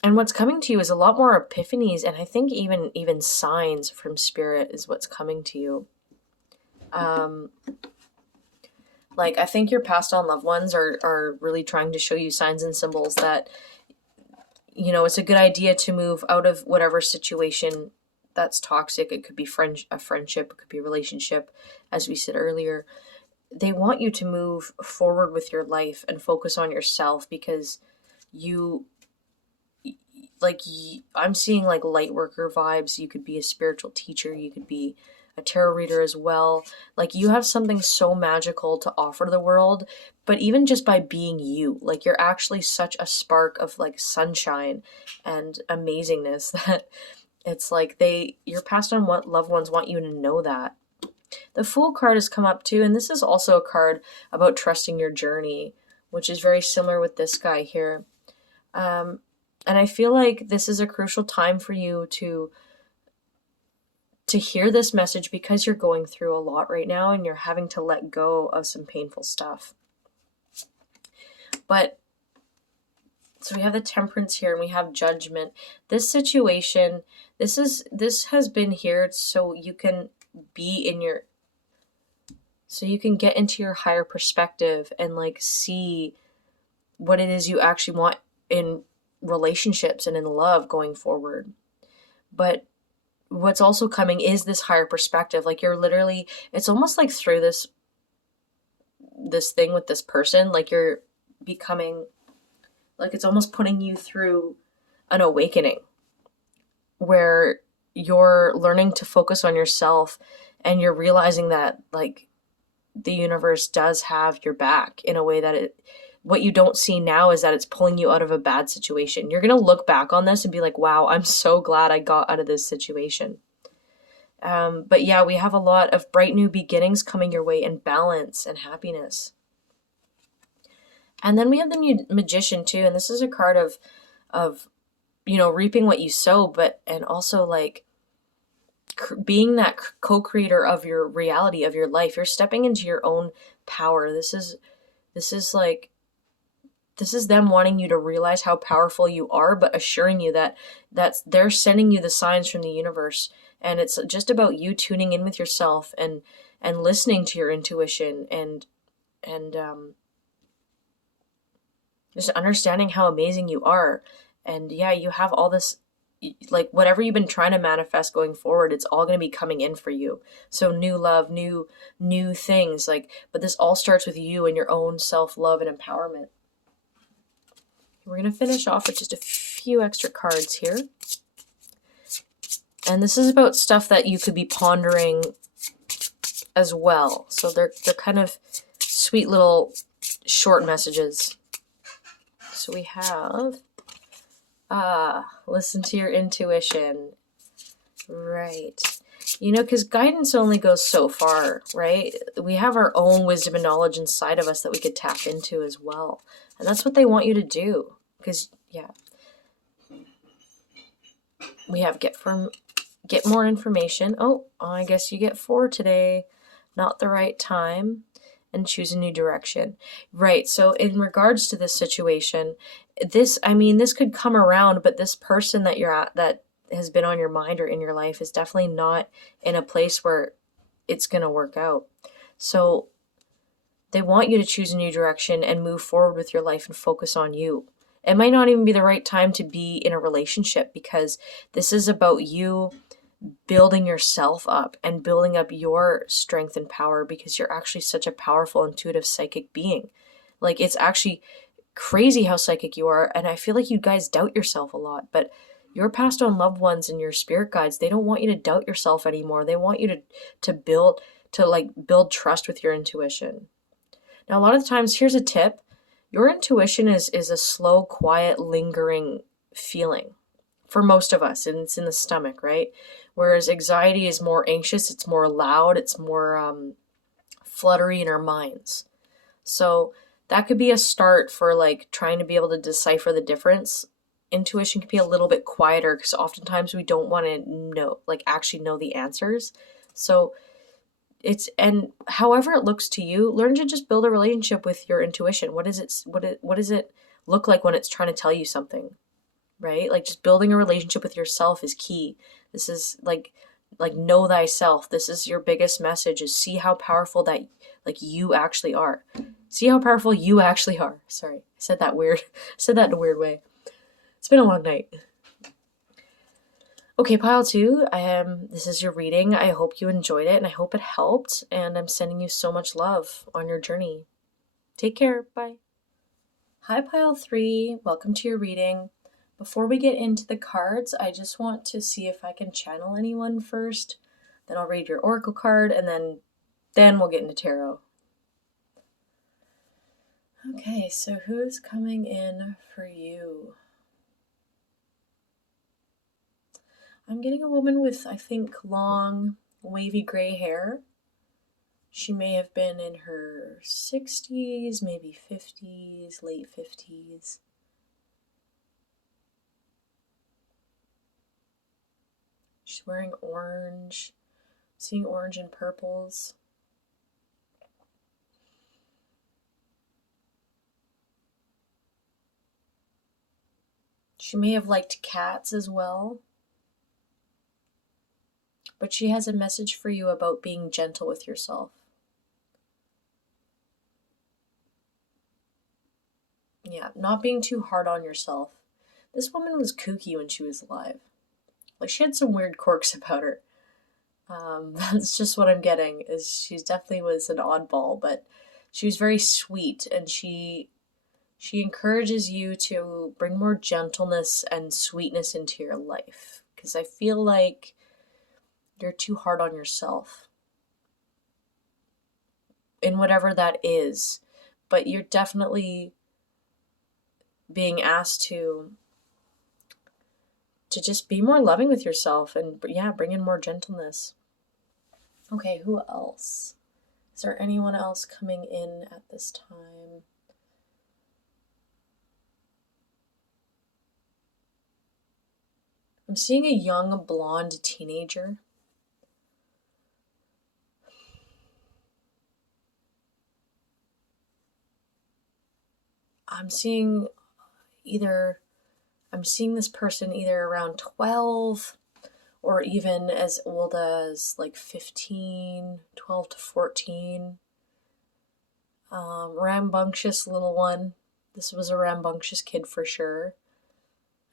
and what's coming to you is a lot more epiphanies, and I think even signs from spirit is what's coming to you. Like, I think your passed on loved ones are really trying to show you signs and symbols that, you know, it's a good idea to move out of whatever situation that's toxic. It could be a friendship, it could be a relationship, as we said earlier. They want you to move forward with your life and focus on yourself, because I'm seeing like light worker vibes. You could be a spiritual teacher, you could be a tarot reader as well. Like, you have something so magical to offer the world, but even just by being you, like, you're actually such a spark of like sunshine and amazingness that it's like your past on loved ones want you to know that. The Fool card has come up too, and this is also a card about trusting your journey, which is very similar with this guy here. And I feel like this is a crucial time for you to hear this message, because you're going through a lot right now and you're having to let go of some painful stuff. But so we have the Temperance here, and we have Judgment. This situation, this has been here so you can get into your higher perspective and like see what it is you actually want in relationships and in love going forward. But what's also coming is this higher perspective. Like, you're literally, it's almost like through this thing with this person, like you're becoming, like, it's almost putting you through an awakening where you're learning to focus on yourself, and you're realizing that like the universe does have your back in a way that what you don't see now is that it's pulling you out of a bad situation. You're going to look back on this and be like, wow, I'm so glad I got out of this situation. But yeah, we have a lot of bright new beginnings coming your way, and balance and happiness. And then we have the Magician too, and this is a card of reaping what you sow, and also like being that co-creator of your reality, of your life. You're stepping into your own power. This is them wanting you to realize how powerful you are, but assuring you that they're sending you the signs from the universe. And it's just about you tuning in with yourself and listening to your intuition and just understanding how amazing you are. And yeah, you have all this, like whatever you've been trying to manifest going forward, it's all going to be coming in for you. So new love, new things, like, but this all starts with you and your own self-love and empowerment. We're going to finish off with just a few extra cards here. And this is about stuff that you could be pondering as well. So they're kind of sweet little short messages. So we have, listen to your intuition. Right. Because guidance only goes so far, right? We have our own wisdom and knowledge inside of us that we could tap into as well. And that's what they want you to do. Because, yeah. We have get more information. Oh, I guess you get 4 today. Not the right time. And choose a new direction. Right. So in regards to this situation, this could come around, but this person that you're at, that has been on your mind or in your life, is definitely not in a place where it's going to work out. So they want you to choose a new direction and move forward with your life and focus on you. It might not even be the right time to be in a relationship, because this is about you building yourself up and building up your strength and power, because you're actually such a powerful, intuitive, psychic being. Like, it's actually crazy how psychic you are. And I feel like you guys doubt yourself a lot, but your past on loved ones and your spirit guides, they don't want you to doubt yourself anymore. They want you to build trust with your intuition. Now, a lot of the times, here's a tip. Your intuition is a slow, quiet, lingering feeling for most of us, and it's in the stomach, right? Whereas anxiety is more anxious, it's more loud, it's more fluttery in our minds. So that could be a start for like trying to be able to decipher the difference. Intuition can be a little bit quieter because oftentimes we don't want to actually know the answers. So and however it looks to you, learn to just build a relationship with your intuition. What does it look like when it's trying to tell you something? Right? Like, just building a relationship with yourself is key. This is like know thyself. This is your biggest message, is see how powerful that you actually are. See how powerful you actually are. Sorry, I said that in a weird way. It's been a long night. Okay, pile 2. This is your reading. I hope you enjoyed it and I hope it helped. And I'm sending you so much love on your journey. Take care. Bye. Hi, pile 3. Welcome to your reading. Before we get into the cards, I just want to see if I can channel anyone first. Then I'll read your oracle card, and then we'll get into tarot. Okay, so who's coming in for you? I'm getting a woman with, I think, long, wavy gray hair. She may have been in her 60s, maybe 50s, late 50s. She's wearing orange, seeing orange and purples. She may have liked cats as well. But she has a message for you about being gentle with yourself. Yeah, not being too hard on yourself. This woman was kooky when she was alive. Like, she had some weird quirks about her. That's just what I'm getting, is she definitely was an oddball, but she was very sweet, and she encourages you to bring more gentleness and sweetness into your life, because I feel like you're too hard on yourself in whatever that is, but you're definitely being asked to just be more loving with yourself and, yeah, bring in more gentleness. Okay, who else? Is there anyone else coming in at this time? I'm seeing a young blonde teenager. I'm seeing this person either around 12 or even as old as like 15, 12 to 14. Rambunctious little one. This was a rambunctious kid for sure.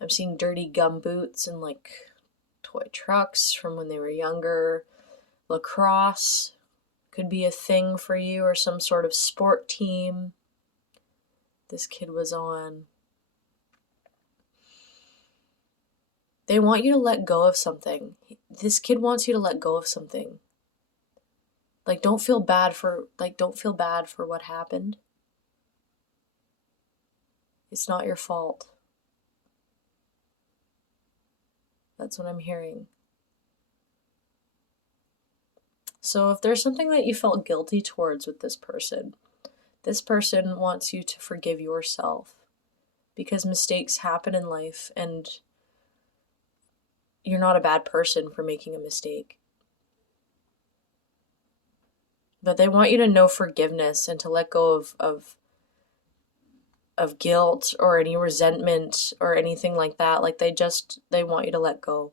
I'm seeing dirty gum boots and like toy trucks from when they were younger. Lacrosse could be a thing for you, or some sort of sport team this kid was on. They want you to let go of something. This kid wants you to let go of something. Like, don't feel bad for what happened. It's not your fault. That's what I'm hearing. So if there's something that you felt guilty towards with this person wants you to forgive yourself, because mistakes happen in life and you're not a bad person for making a mistake. But they want you to know forgiveness and to let go of guilt or any resentment or anything like that. Like they want you to let go.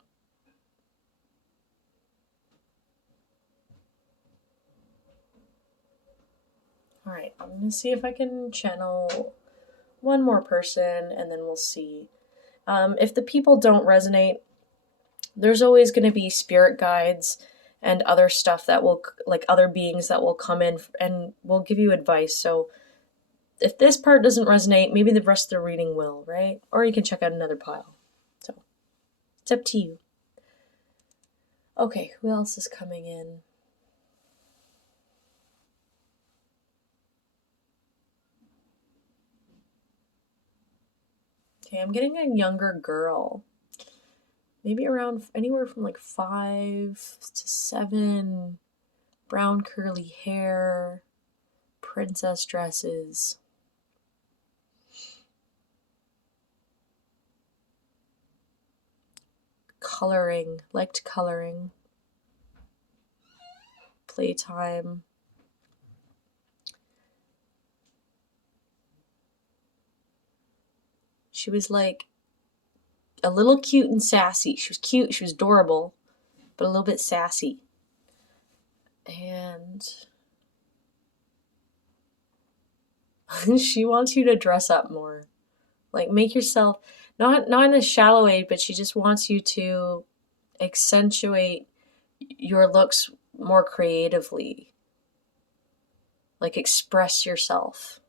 All right, I'm going to see if I can channel one more person and then we'll see. If the people don't resonate, there's always going to be spirit guides and other stuff that will, like other beings that will come in and will give you advice. So if this part doesn't resonate, maybe the rest of the reading will, right? Or you can check out another pile. So it's up to you. Okay, who else is coming in? Okay, I'm getting a younger girl. Maybe around anywhere from like 5 to 7. Brown curly hair. Princess dresses. Coloring. Liked coloring. Playtime. She was like a little cute and sassy. She was cute, she was adorable, but a little bit sassy. And she wants you to dress up more. Like, make yourself, not in a shallow way, but she just wants you to accentuate your looks more creatively. Like, express yourself.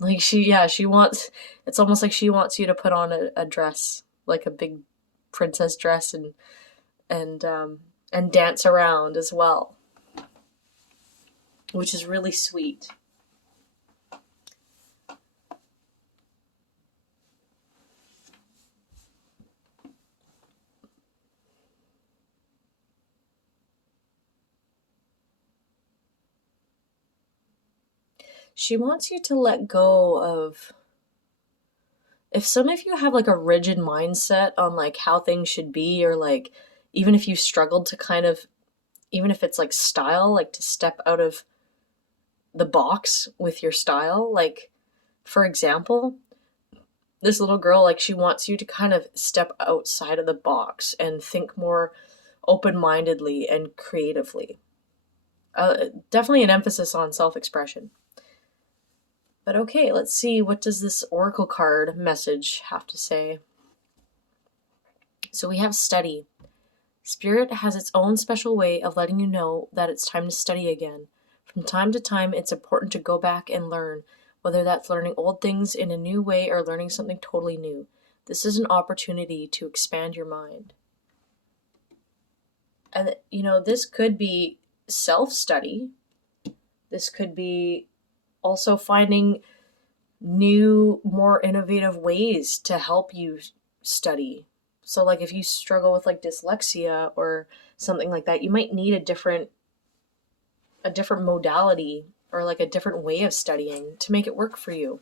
Like, she wants, it's almost like she wants you to put on a dress, like a big princess dress, and dance around as well, which is really sweet. She wants you to let go of, if some of you have like a rigid mindset on like how things should be, or like even if you struggled to kind of, even if it's like style, like to step out of the box with your style. Like, for example, this little girl, like, she wants you to kind of step outside of the box and think more open-mindedly and creatively. Definitely an emphasis on self-expression. But okay, let's see, what does this oracle card message have to say? So we have study. Spirit has its own special way of letting you know that it's time to study again. From time to time, it's important to go back and learn, whether that's learning old things in a new way or learning something totally new. This is an opportunity to expand your mind. And, this could be self-study. This could be also finding new, more innovative ways to help you study. So like if you struggle with like dyslexia or something like that, you might need a different modality or like a different way of studying to make it work for you.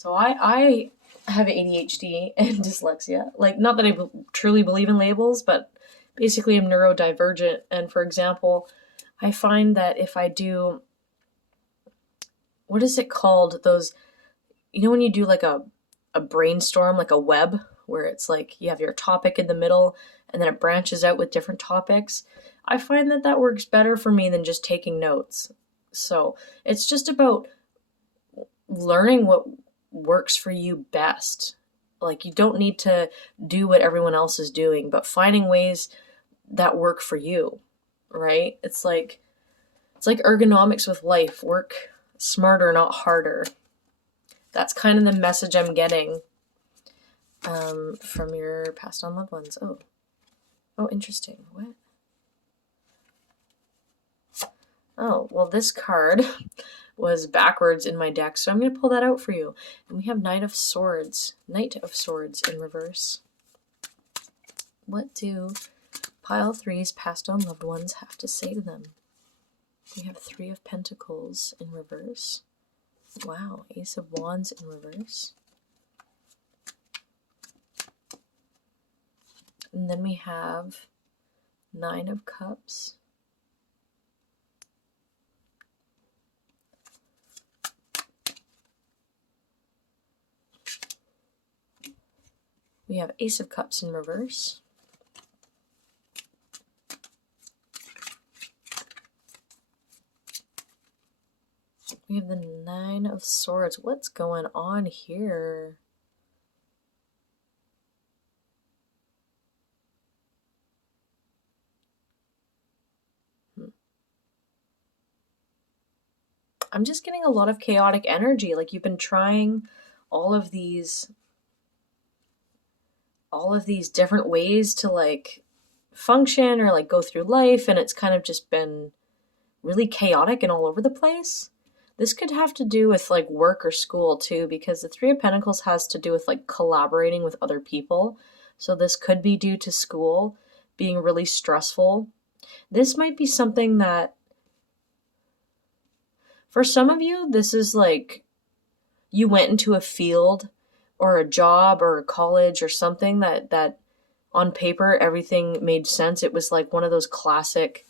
So I have ADHD and dyslexia. Like, not that I truly believe in labels, but basically I'm neurodivergent. And for example, I find that if I do, what is it called? Those, when you do like a brainstorm, like a web, where it's like you have your topic in the middle and then it branches out with different topics. I find that that works better for me than just taking notes. So it's just about learning what works for you best. Like, you don't need to do what everyone else is doing, but finding ways that work for you, right? It's like ergonomics with life. Work smarter, not harder. That's kind of the message I'm getting from your passed on loved ones. Oh, interesting. What? Oh, well, this card was backwards in my deck, so I'm going to pull that out for you. And we have Knight of Swords in reverse. What do pile 3's passed on loved ones have to say to them? We have 3 of Pentacles in reverse. Wow, Ace of Wands in reverse. And then we have 9 of Cups. We have Ace of Cups in reverse. We have the 9 of Swords. What's going on here? I'm just getting a lot of chaotic energy. Like, you've been trying all of these different ways to like function or like go through life, and it's kind of just been really chaotic and all over the place. This could have to do with like work or school too, because the 3 of Pentacles has to do with like collaborating with other people. So this could be due to school being really stressful. This might be something that, for some of you, this is like you went into a field or a job or a college or something that on paper everything made sense. It was like one of those classic,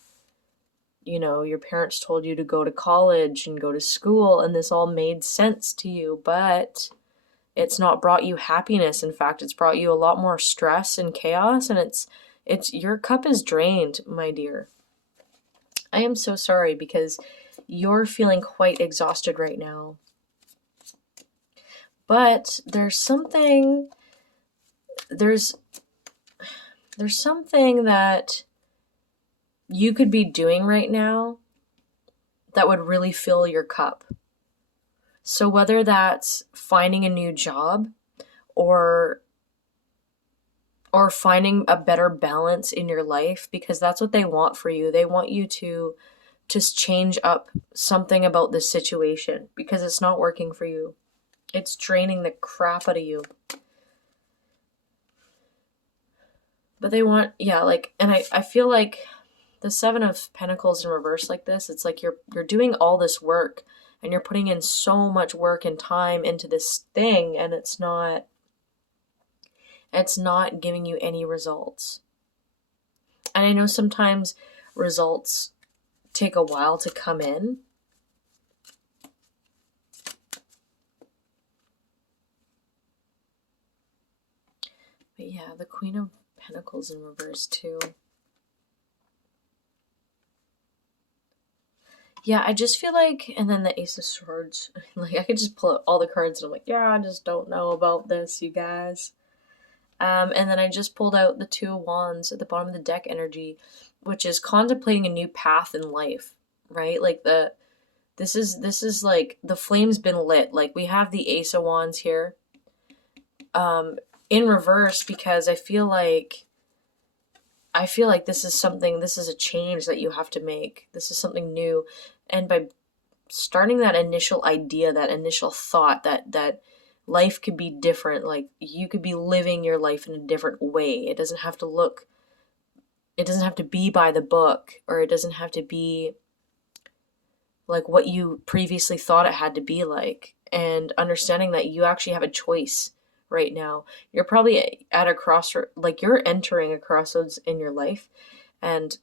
your parents told you to go to college and go to school, and this all made sense to you, but it's not brought you happiness. In fact, it's brought you a lot more stress and chaos, and it's your cup is drained, my dear. I am so sorry, because you're feeling quite exhausted right now. But there's something that you could be doing right now that would really fill your cup. So whether that's finding a new job or finding a better balance in your life, because that's what they want for you. They want you to just change up something about this situation because it's not working for you. It's draining the crap out of you. But they want, and I feel like the 7 of Pentacles in reverse like this, it's like you're doing all this work and you're putting in so much work and time into this thing, and it's not giving you any results. And I know sometimes results take a while to come in. But yeah, the Queen of Pentacles in reverse too. Yeah, I just feel like, and then the Ace of Swords, like I could just pull out all the cards and I'm like, yeah, I just don't know about this, you guys. And then I just pulled out the 2 of Wands at the bottom of the deck energy, which is contemplating a new path in life, right? Like this is like the flame's been lit. Like, we have the Ace of Wands here in reverse, because I feel like this is a change that you have to make. This is something new. And by starting that initial idea, that initial thought that life could be different, like you could be living your life in a different way. It doesn't have to be by the book, or it doesn't have to be like what you previously thought it had to be like, and understanding that you actually have a choice right now. You're probably at a crossroad, like you're entering a crossroads in your life, and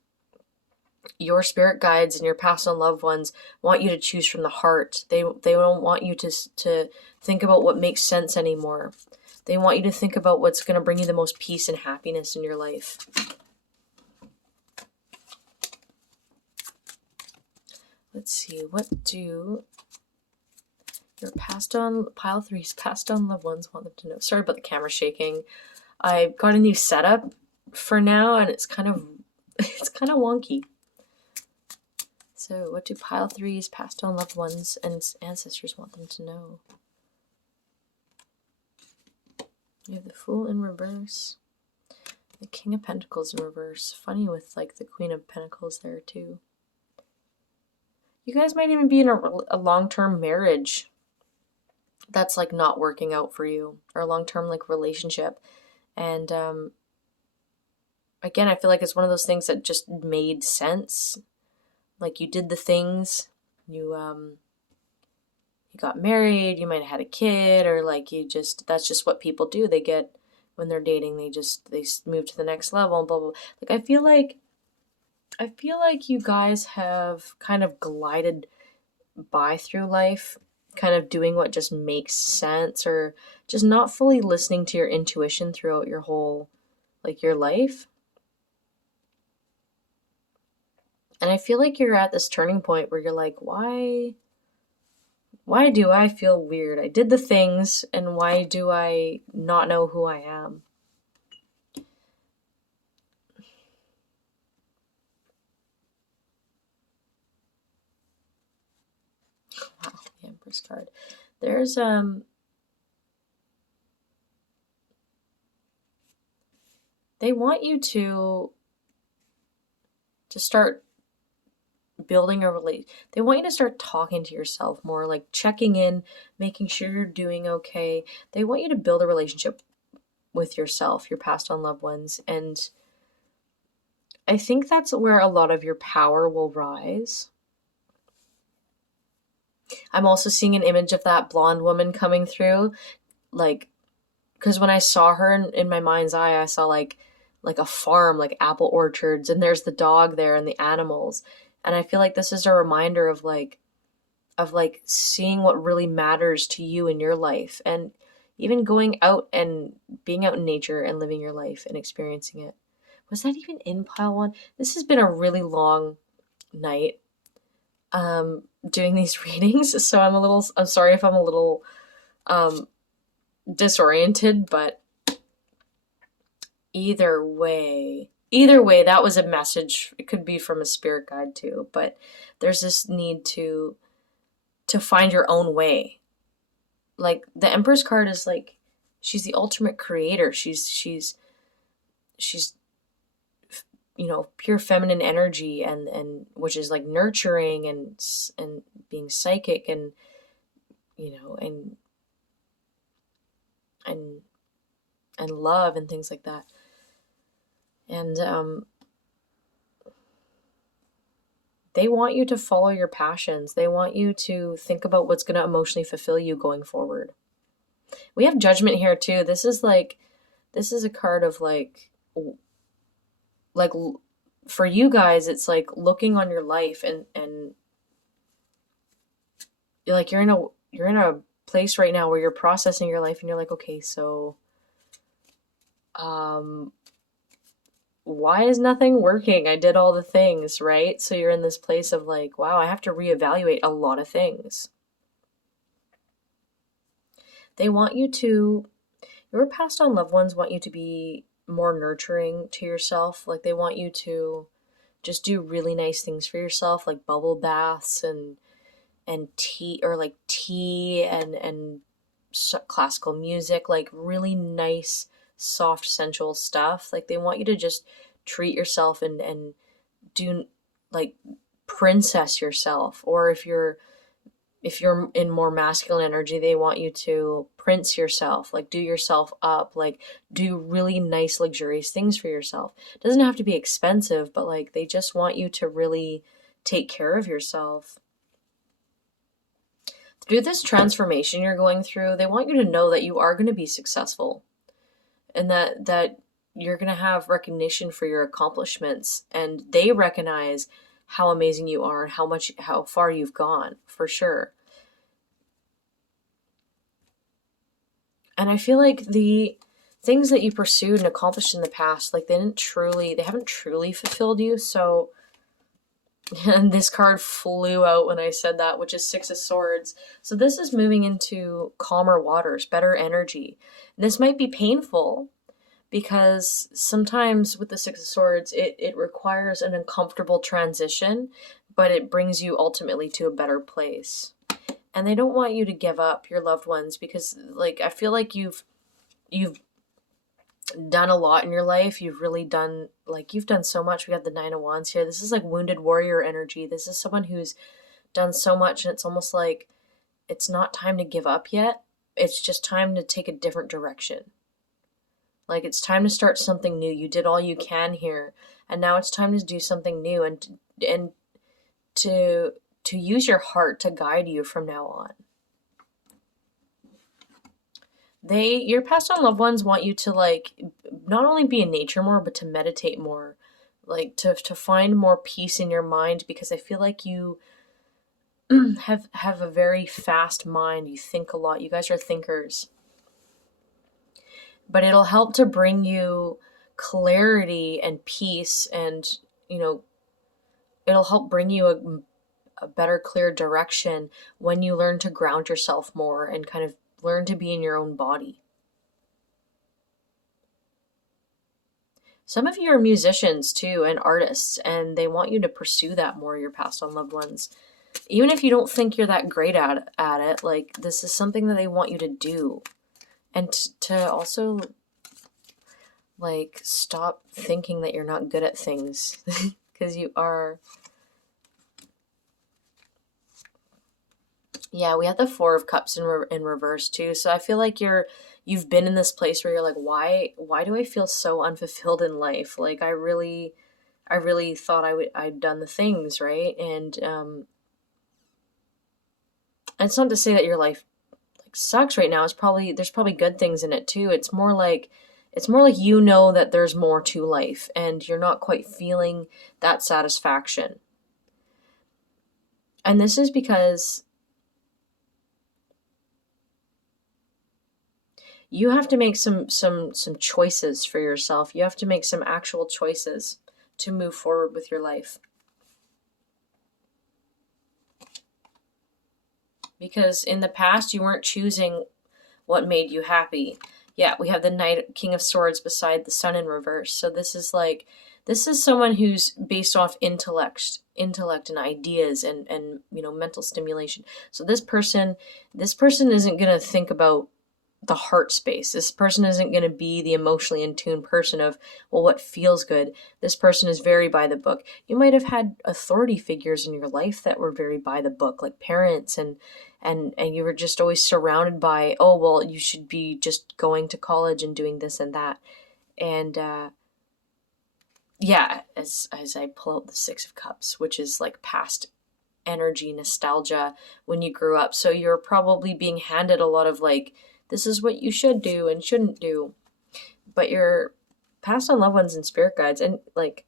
your spirit guides and your past on loved ones want you to choose from the heart. They don't want you to think about what makes sense anymore. They want you to think about what's going to bring you the most peace and happiness in your life. Let's see, what do your passed on, pile three's passed on loved ones want them to know? Sorry about the camera shaking. I got a new setup for now, and it's kind of wonky. So what do pile three's passed on loved ones and ancestors want them to know? You have the Fool in reverse. The King of Pentacles in reverse. Funny with like the Queen of Pentacles there too. You guys might even be in a long-term marriage that's like not working out for you, or a long-term like relationship. And again, I feel like it's one of those things that just made sense. Like you did the things, you got married, you might have had a kid, or like that's just what people do. They get, when they're dating, they move to the next level and blah, blah, blah. Like I feel like you guys have kind of glided by through life, kind of doing what just makes sense, or just not fully listening to your intuition throughout your whole, like your life. And I feel like you're at this turning point where you're like, why do I feel weird? I did the things, and why do I not know who I am? Wow, the Empress card. There's they want you to start building a relate. They want you to start talking to yourself more, like checking in, making sure you're doing okay. They want you to build a relationship with yourself, your past on loved ones, and I think that's where a lot of your power will rise. I'm also seeing an image of that blonde woman coming through, like, because when I saw her in my mind's eye, I saw like a farm, like apple orchards, and there's the dog there and the animals. And I feel like this is a reminder of seeing what really matters to you in your life, and even going out and being out in nature and living your life and experiencing it. Was that even in pile one? This has been a really long night doing these readings, so I'm sorry if I'm a little disoriented, but either way, that was a message. It could be from a spirit guide too, but there's this need to find your own way. Like the Empress card is like, she's the ultimate creator. She's pure feminine energy, and which is like nurturing and being psychic, and and love and things like that. And they want you to follow your passions. They want you to think about what's going to emotionally fulfill you going forward. We have Judgment here too. This is a card of like for you guys, it's like looking on your life, and like you're in a place right now where you're processing your life, and you're like, okay, so why is nothing working? I did all the things, right? So you're in this place of like, wow, I have to reevaluate a lot of things. They want you to, your past on loved ones want you to be more nurturing to yourself. Like they want you to just do really nice things for yourself, like bubble baths and tea, or like tea and classical music, like really nice, soft, sensual stuff. Like they want you to just treat yourself and do like princess yourself. Or if you're in more masculine energy, they want you to prince yourself, like do yourself up, like do really nice, luxurious things for yourself. It doesn't have to be expensive, but like they just want you to really take care of yourself. through this transformation you're going through, they want you to know that you are going to be successful, and that you're going to have recognition for your accomplishments, and they recognize how amazing you are and how far you've gone, for sure. And I feel like the things that you pursued and accomplished in the past, like they haven't truly fulfilled you. So, and this card flew out when I said that, which is Six of Swords. So this is moving into calmer waters, better energy. And this might be painful because sometimes with the Six of Swords, it requires an uncomfortable transition, but it brings you ultimately to a better place. And they don't want you to give up your loved ones because, like, I feel like you've done a lot in your life. You've done so much. We got the Nine of Wands here. This is like wounded warrior energy. This is someone who's done so much, and it's almost like it's not time to give up yet. It's just time to take a different direction. Like, it's time to start something new. You did all you can here, and now it's time to do something new and to use your heart to guide you from now on. Your past on loved ones want you to, like, not only be in nature more, but to meditate more, like to find more peace in your mind, because I feel like you have a very fast mind. You think a lot. You guys are thinkers. But it'll help to bring you clarity and peace, and, it'll help bring you a better, clear direction when you learn to ground yourself more and kind of learn to be in your own body. Some of you are musicians too and artists, and they want you to pursue that more, your past on loved ones. Even if you don't think you're that great at it, like, this is something that they want you to do. And to also, like, stop thinking that you're not good at things, because you are. Yeah, we have the Four of Cups in reverse too. So I feel like you've been in this place where you're like, why do I feel so unfulfilled in life? Like, I really thought I'd done the things, right? And it's not to say that your life, like, sucks right now. There's probably good things in it too. It's more like that there's more to life, and you're not quite feeling that satisfaction. And this is because you have to make some choices for yourself. You have to make some actual choices to move forward with your life. Because in the past, you weren't choosing what made you happy. Yeah, we have the King of Swords beside the Sun in reverse. So this is someone who's based off intellect and ideas and mental stimulation. So this person isn't going to think about the heart space. This person isn't going to be the emotionally in tune person of, well, what feels good. This person is very by the book. You might have had authority figures in your life that were very by the book, like parents, and you were just always surrounded by, oh, well, you should be just going to college and doing this and that. And yeah, as I pull out the Six of Cups, which is like past energy, nostalgia, when you grew up. So you're probably being handed a lot of, like, this is what you should do and shouldn't do. But your past on loved ones and spirit guides, and, like,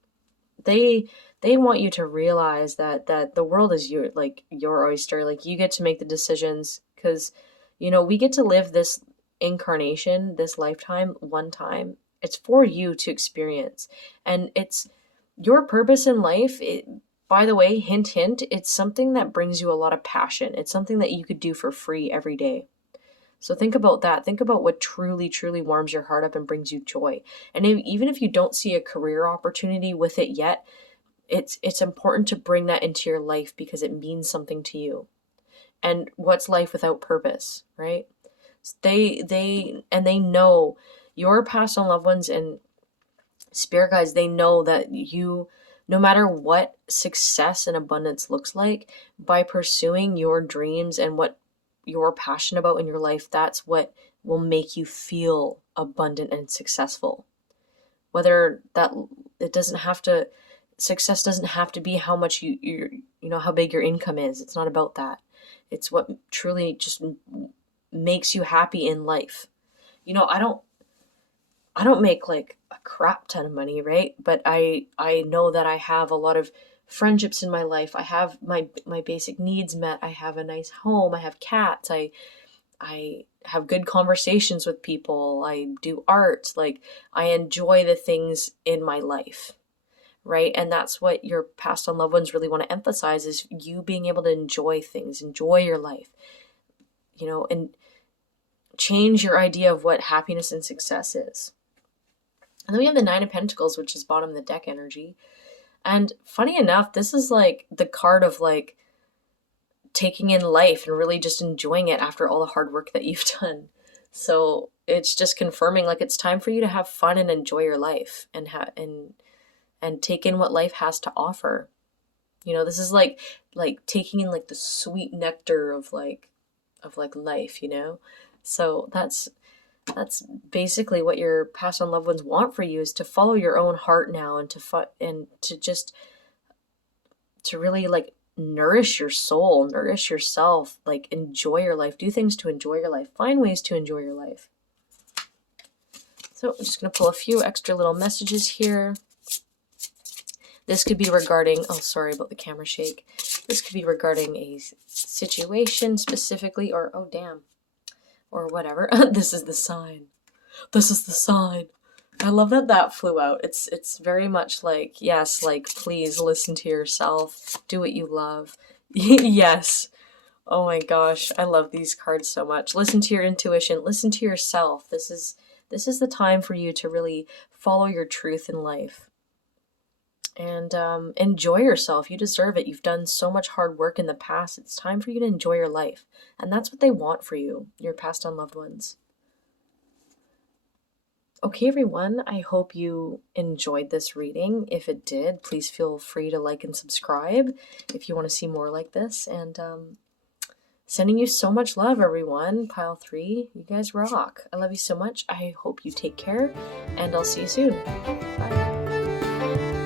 they want you to realize that the world is your oyster. Like, you get to make the decisions, because, we get to live this incarnation, this lifetime, one time. It's for you to experience. And it's your purpose in life. By the way, hint, hint, it's something that brings you a lot of passion. It's something that you could do for free every day. So think about that. Think about what truly, truly warms your heart up and brings you joy. And even if you don't see a career opportunity with it yet, it's important to bring that into your life, because it means something to you. And what's life without purpose, right? They know, your past on loved ones and spirit guides, they know that you, no matter what success and abundance looks like, by pursuing your dreams and what you're passionate about in your life, that's what will make you feel abundant and successful. Whether that, success doesn't have to be how much how big your income is. It's not about that. It's what truly just makes you happy in life. You know, I don't make like a crap ton of money, right? But I know that I have a lot of friendships in my life. I have my basic needs met. I have a nice home. I have cats. I have good conversations with people. I do art. Like, I enjoy the things in my life, right? And that's what your passed on loved ones really want to emphasize, is you being able to enjoy things, enjoy your life, you know, and change your idea of what happiness and success is. And then we have the Nine of Pentacles, which is bottom of the deck energy. And funny enough, this is like the card of like taking in life and really just enjoying it after all the hard work that you've done. So it's just confirming like it's time for you to have fun and enjoy your life and take in what life has to offer. You know, this is like taking in like the sweet nectar of like life, you know? So that's basically what your passed on loved ones want for you, is to follow your own heart now, and to really like nourish your soul, nourish yourself, like enjoy your life, do things to enjoy your life, find ways to enjoy your life. So I'm just going to pull a few extra little messages here. This could be regarding, oh, sorry about the camera shake. This could be regarding a situation specifically, or, oh, damn, or whatever. This is the sign. This is the sign. I love that that flew out. It's very much like, yes, like, please listen to yourself. Do what you love. Yes. Oh my gosh. I love these cards so much. Listen to your intuition. Listen to yourself. This is the time for you to really follow your truth in life. And enjoy yourself. You deserve it. You've done so much hard work in the past. It's time for you to enjoy your life. And that's what they want for you, your passed on loved ones. Okay, everyone, I hope you enjoyed this reading. If it did, please feel free to like and subscribe if you want to see more like this. And sending you so much love, everyone. Pile 3, you guys rock. I love you so much. I hope you take care, and I'll see you soon. Bye.